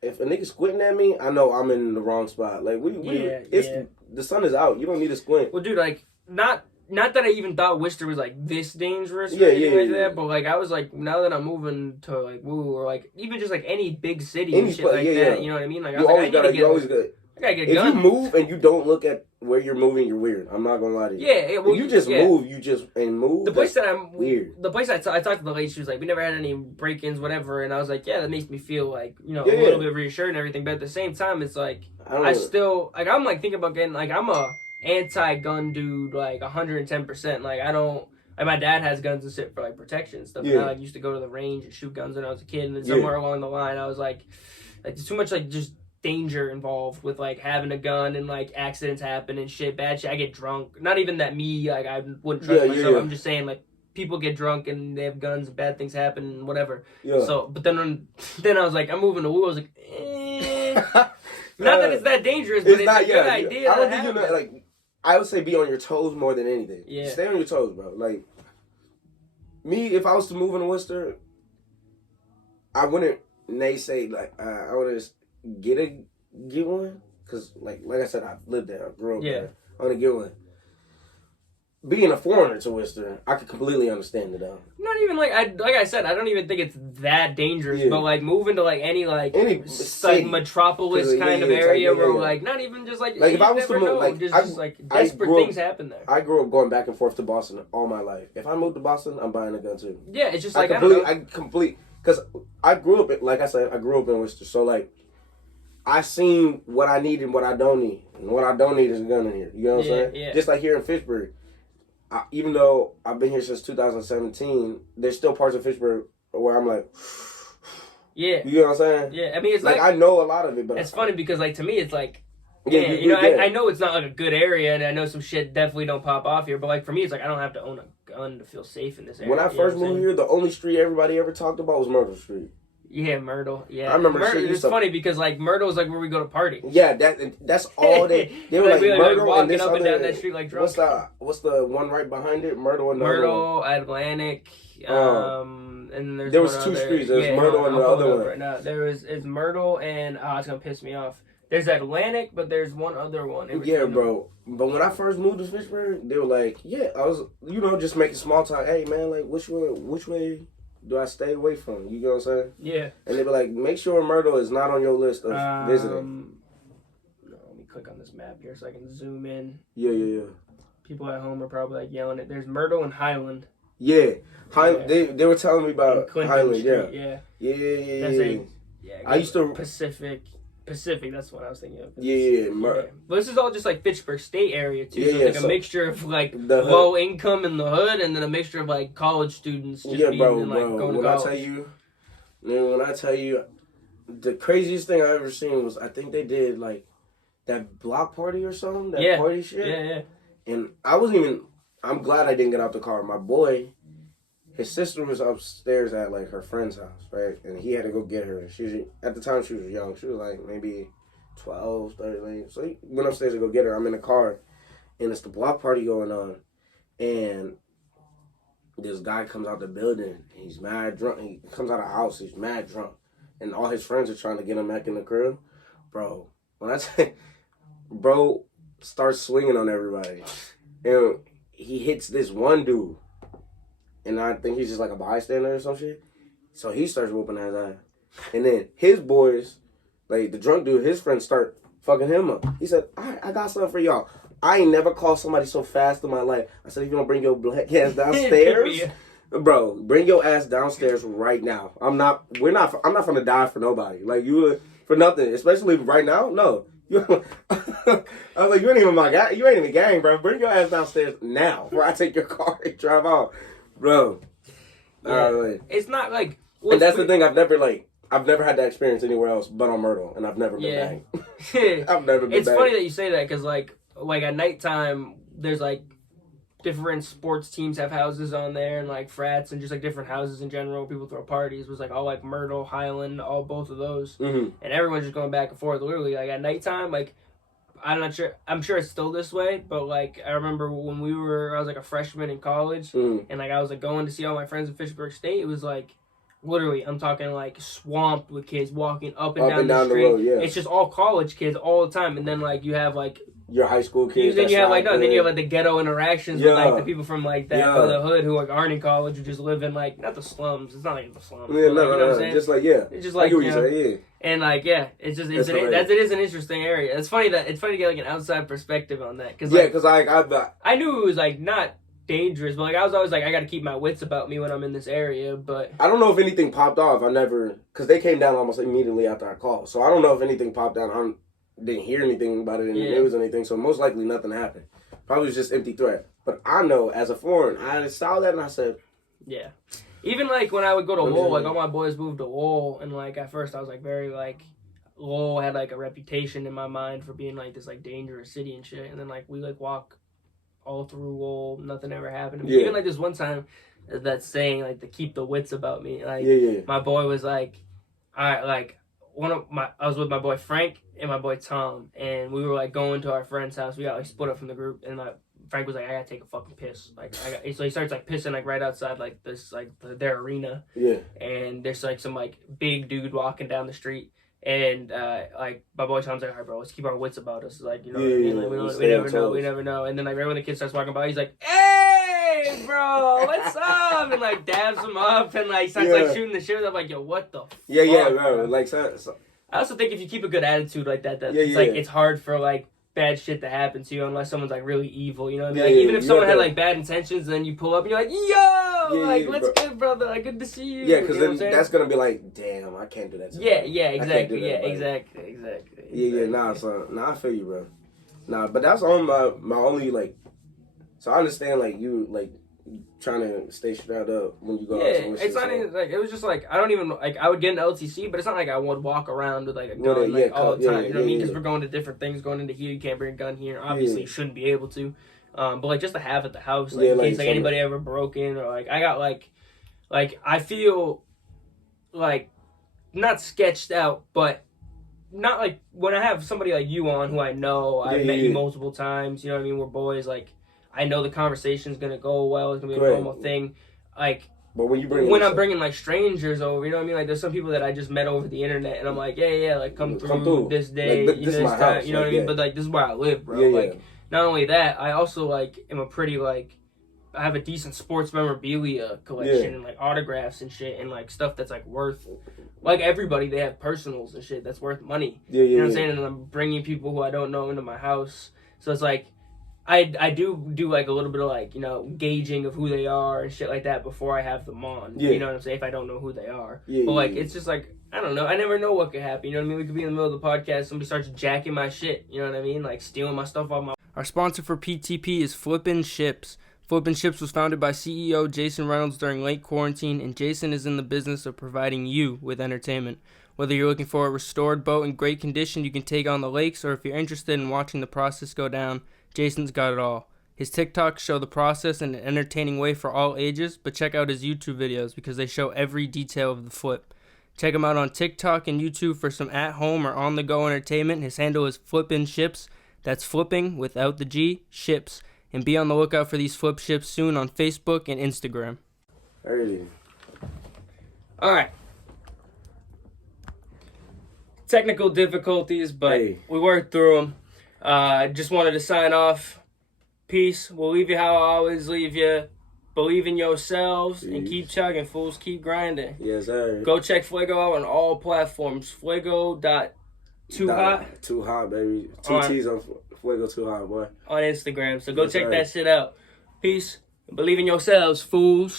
if a nigga squinting at me, I know I'm in the wrong spot. Like, the sun is out. You don't need to squint. Well, dude, like, not that I even thought Worcester was, like, this dangerous or anything like that, but, like, I was, like, now that I'm moving to, like, Woo, or, like, even just, like, any big city and shit like that, you know what I mean? Like, I gotta get a gun. If you move and you don't look at where you're moving, you're weird. I'm not gonna lie to you. Yeah, well, if you just move, The place that I'm weird. The place I talked to the lady, she was like, we never had any break-ins, whatever, and I was like, yeah, that makes me feel like, you know, a little bit reassured and everything, but at the same time, it's like, I still, like, I'm like thinking about getting, like, I'm a anti-gun dude, like 110%. Like, I don't, like, my dad has guns and shit for like protection and stuff. And I like used to go to the range and shoot guns when I was a kid, and then somewhere along the line I was like there's too much like just danger involved with like having a gun, and like accidents happen and shit, bad shit. I get drunk. Not even that me, like, I wouldn't trust myself. I'm just saying, like, people get drunk and they have guns and bad things happen and whatever. So, but then I was like, I'm moving to Woo. I was like, not that it's that dangerous, but it's a good idea. I don't think you're like, I would say be on your toes more than anything. Yeah. Stay on your toes, bro. Like, me, if I was to move in Worcester, I wouldn't naysay, like, I would just get one. Because, like I said, I lived there. I grew up there. I want to get one. Being a foreigner to Worcester, I could completely understand it, though. Not even, like I said, I don't even think it's that dangerous, but, like, moving to, like, any metropolis kind of area where, like, not even just, like if I was to move, like, just desperate things happen there. I grew up going back and forth to Boston all my life. If I moved to Boston, I'm buying a gun, too. Yeah, it's just, like, because I grew up, like I said, I grew up in Worcester, so, like, I seen what I need and what I don't need. And what I don't need is a gun in here. You know what I'm saying? Yeah. Just like here in Fitchburg. Even though I've been here since 2017, there's still parts of Fitchburg where I'm like, you know what I'm saying? Yeah, I mean, it's like I know a lot of it, but it's funny because, like, to me, it's like, I know it's not like a good area, and I know some shit definitely don't pop off here, but, like, for me, it's like I don't have to own a gun to feel safe in this area. When I first moved here, the only street everybody ever talked about was Myrtle Street. Yeah, Myrtle. Yeah, I remember. It's funny because, like, Myrtle is like where we go to party. Yeah, that's all they were like Myrtle walking and this up other, and down that street like drunk. What's the one right behind it? Myrtle, Atlantic, and there was two streets. There's Myrtle and the other one. Right now. It's Myrtle and it's gonna piss me off. There's Atlantic, but there's one other one. Yeah, bro. But when I first moved to Fitchburg, they were like, I was, just making small talk. Hey, man, like, which way do I stay away from? You know what I'm saying? Yeah. And they be like, make sure Myrtle is not on your list of visiting. No, let me click on this map here so I can zoom in. Yeah. People at home are probably like yelling it. There's Myrtle and Highland. Yeah. Highland. Yeah. They were telling me about Highland. Street, Yeah. I used to Pacific. That's what I was thinking of. Yeah. But this is all just like Fitchburg State area too. Yeah, so it's like a mixture of like low income in the hood, and then a mixture of like college students just being and like going to college. When I tell you, the craziest thing I ever seen was I think they did like that block party or something. That party shit. Yeah. And I'm glad I didn't get out the car. My boy, his sister was upstairs at like her friend's house, right? And he had to go get her. At the time she was young. She was like maybe 12, 13. So he went upstairs to go get her. I'm in the car, and it's the block party going on, and this guy comes out the building. He's mad drunk. He comes out of the house. He's mad drunk, and all his friends are trying to get him back in the crib, bro. When I say, bro, starts swinging on everybody, and he hits this one dude. And I think he's just like a bystander or some shit. So he starts whooping his ass. And then his boys, like the drunk dude, his friends start fucking him up. He said, I got something for y'all. I ain't never called somebody so fast in my life. I said, if you don't bring your black ass downstairs, bro, bring your ass downstairs right now. I'm not gonna die for nobody. Like, you for nothing. Especially right now, no. I was like, you ain't even my guy. You ain't even gang, bro. Bring your ass downstairs now before I take your car and drive off. Bro, it's not like, and that's the thing. I've never had that experience anywhere else but on Myrtle, and I've never been banged. I've never been. It's funny that you say that because like at nighttime there's like different sports teams have houses on there, and like frats and just like different houses in general. People throw parties. It was like all like Myrtle, Highland, all both of those, and everyone's just going back and forth. Literally, like at nighttime, like I'm not sure. I'm sure it's still this way, but like I remember when I was like a freshman in college, and like I was like going to see all my friends in Fitchburg State. It was like literally, I'm talking like swamped with kids walking up and down the street. Road, yeah. It's just all college kids all the time, and then like you have like your high school kids. Then you have like then you have like the ghetto interactions with like the people from like that the hood who like aren't in college, who just live in like not the slums. It's not like the slums. Yeah, no. Just like it's just like I get what you're saying, yeah. And like it's just it is an interesting area. It's funny to get like an outside perspective on that because I knew it was like not dangerous, but like I was always like I got to keep my wits about me when I'm in this area. But I don't know if anything popped off. Because they came down almost immediately after I called, so I don't know if anything popped down. I didn't hear anything about it in the news or anything, so most likely nothing happened. Probably was just empty threat. But I know as a foreign, I saw that and I said, yeah. Even like when I would go to Lowell, like all my boys moved to Lowell, and like at first I was like very like Lowell had like a reputation in my mind for being like this like dangerous city and shit, and then like we like walk all through Lowell, nothing ever happened to me. Even like this one time, that saying like to keep the wits about me, like my boy was like, I was with my boy Frank and my boy Tom, and we were like going to our friend's house. We got like split up from the group, and Frank was like, I gotta take a fucking piss. So he starts like pissing like right outside like this like their arena. Yeah. And there's like some like big dude walking down the street, and like my boy Tom's like, all right, bro, let's keep our wits about us. Like, you know what I mean? Like we never know. And then like right when the kid starts walking by, he's like, hey, bro, what's up? And like dabs him up and like starts like shooting the shit. I'm like, yo, what the fuck? Yeah, bro. Like, I also think if you keep a good attitude like that, it's hard for like bad shit to happen to you unless someone's like really evil, you know what I mean? Like even if someone had like bad intentions, then you pull up and you're like, yo, what's good, brother? Like, good to see you. Yeah, because then that's gonna be like, damn, I can't do that to exactly. I feel you, bro. But that's on my only like. So I understand like you like trying to stay strapped up when you go out. It's not even like it was just like I don't even like I would get an LTC, but it's not like I would walk around with like a gun all the time. You know what I mean? Because we're going to different things. Going into here, you can't bring a gun here. Obviously, you shouldn't be able to. But like just to have at the house, like in case like anybody ever broke in or like I got like I feel like not sketched out, but not like when I have somebody like you on who I know, I've met you multiple times. You know what I mean? We're boys like. I know the conversation's gonna go well. It's gonna be a normal thing. Like, but when I'm bringing like strangers over, you know what I mean? Like, there's some people that I just met over the internet, and I'm like, like come through this day, like, this is my time, house, you know what I mean? But like, this is where I live, bro. Not only that, I also like am a pretty like. I have a decent sports memorabilia collection and like autographs and shit and like stuff that's like worth. Like everybody, they have personals and shit that's worth money. You know what I'm saying? And I'm bringing people who I don't know into my house, so it's like. I do like a little bit of like, you know, gauging of who they are and shit like that before I have them on. You know what I'm saying? If I don't know who they are. But like, it's just like, I don't know. I never know what could happen. You know what I mean? We could be in the middle of the podcast, somebody starts jacking my shit. You know what I mean? Like stealing my stuff off my... Our sponsor for PTP is Flippin' Ships. Flippin' Ships was founded by CEO Jason Reynolds during late quarantine, and Jason is in the business of providing you with entertainment. Whether you're looking for a restored boat in great condition you can take on the lakes, or if you're interested in watching the process go down, Jason's got it all. His TikToks show the process in an entertaining way for all ages, but check out his YouTube videos because they show every detail of the flip. Check him out on TikTok and YouTube for some at-home or on-the-go entertainment. His handle is Flippin' Ships. That's flipping without the G, ships. And be on the lookout for these flip ships soon on Facebook and Instagram. Early. All right. Technical difficulties, but we worked through them. Just wanted to sign off. Peace. We'll leave you how I always leave you. Believe in yourselves and keep chugging, fools. Keep grinding. Yes, sir. Go check Fuego out on all platforms. Fuego.toohot. Too hot, baby. Two T's on Fuego Too Hot, boy. On Instagram. So go check that shit out. Peace. Believe in yourselves, fools.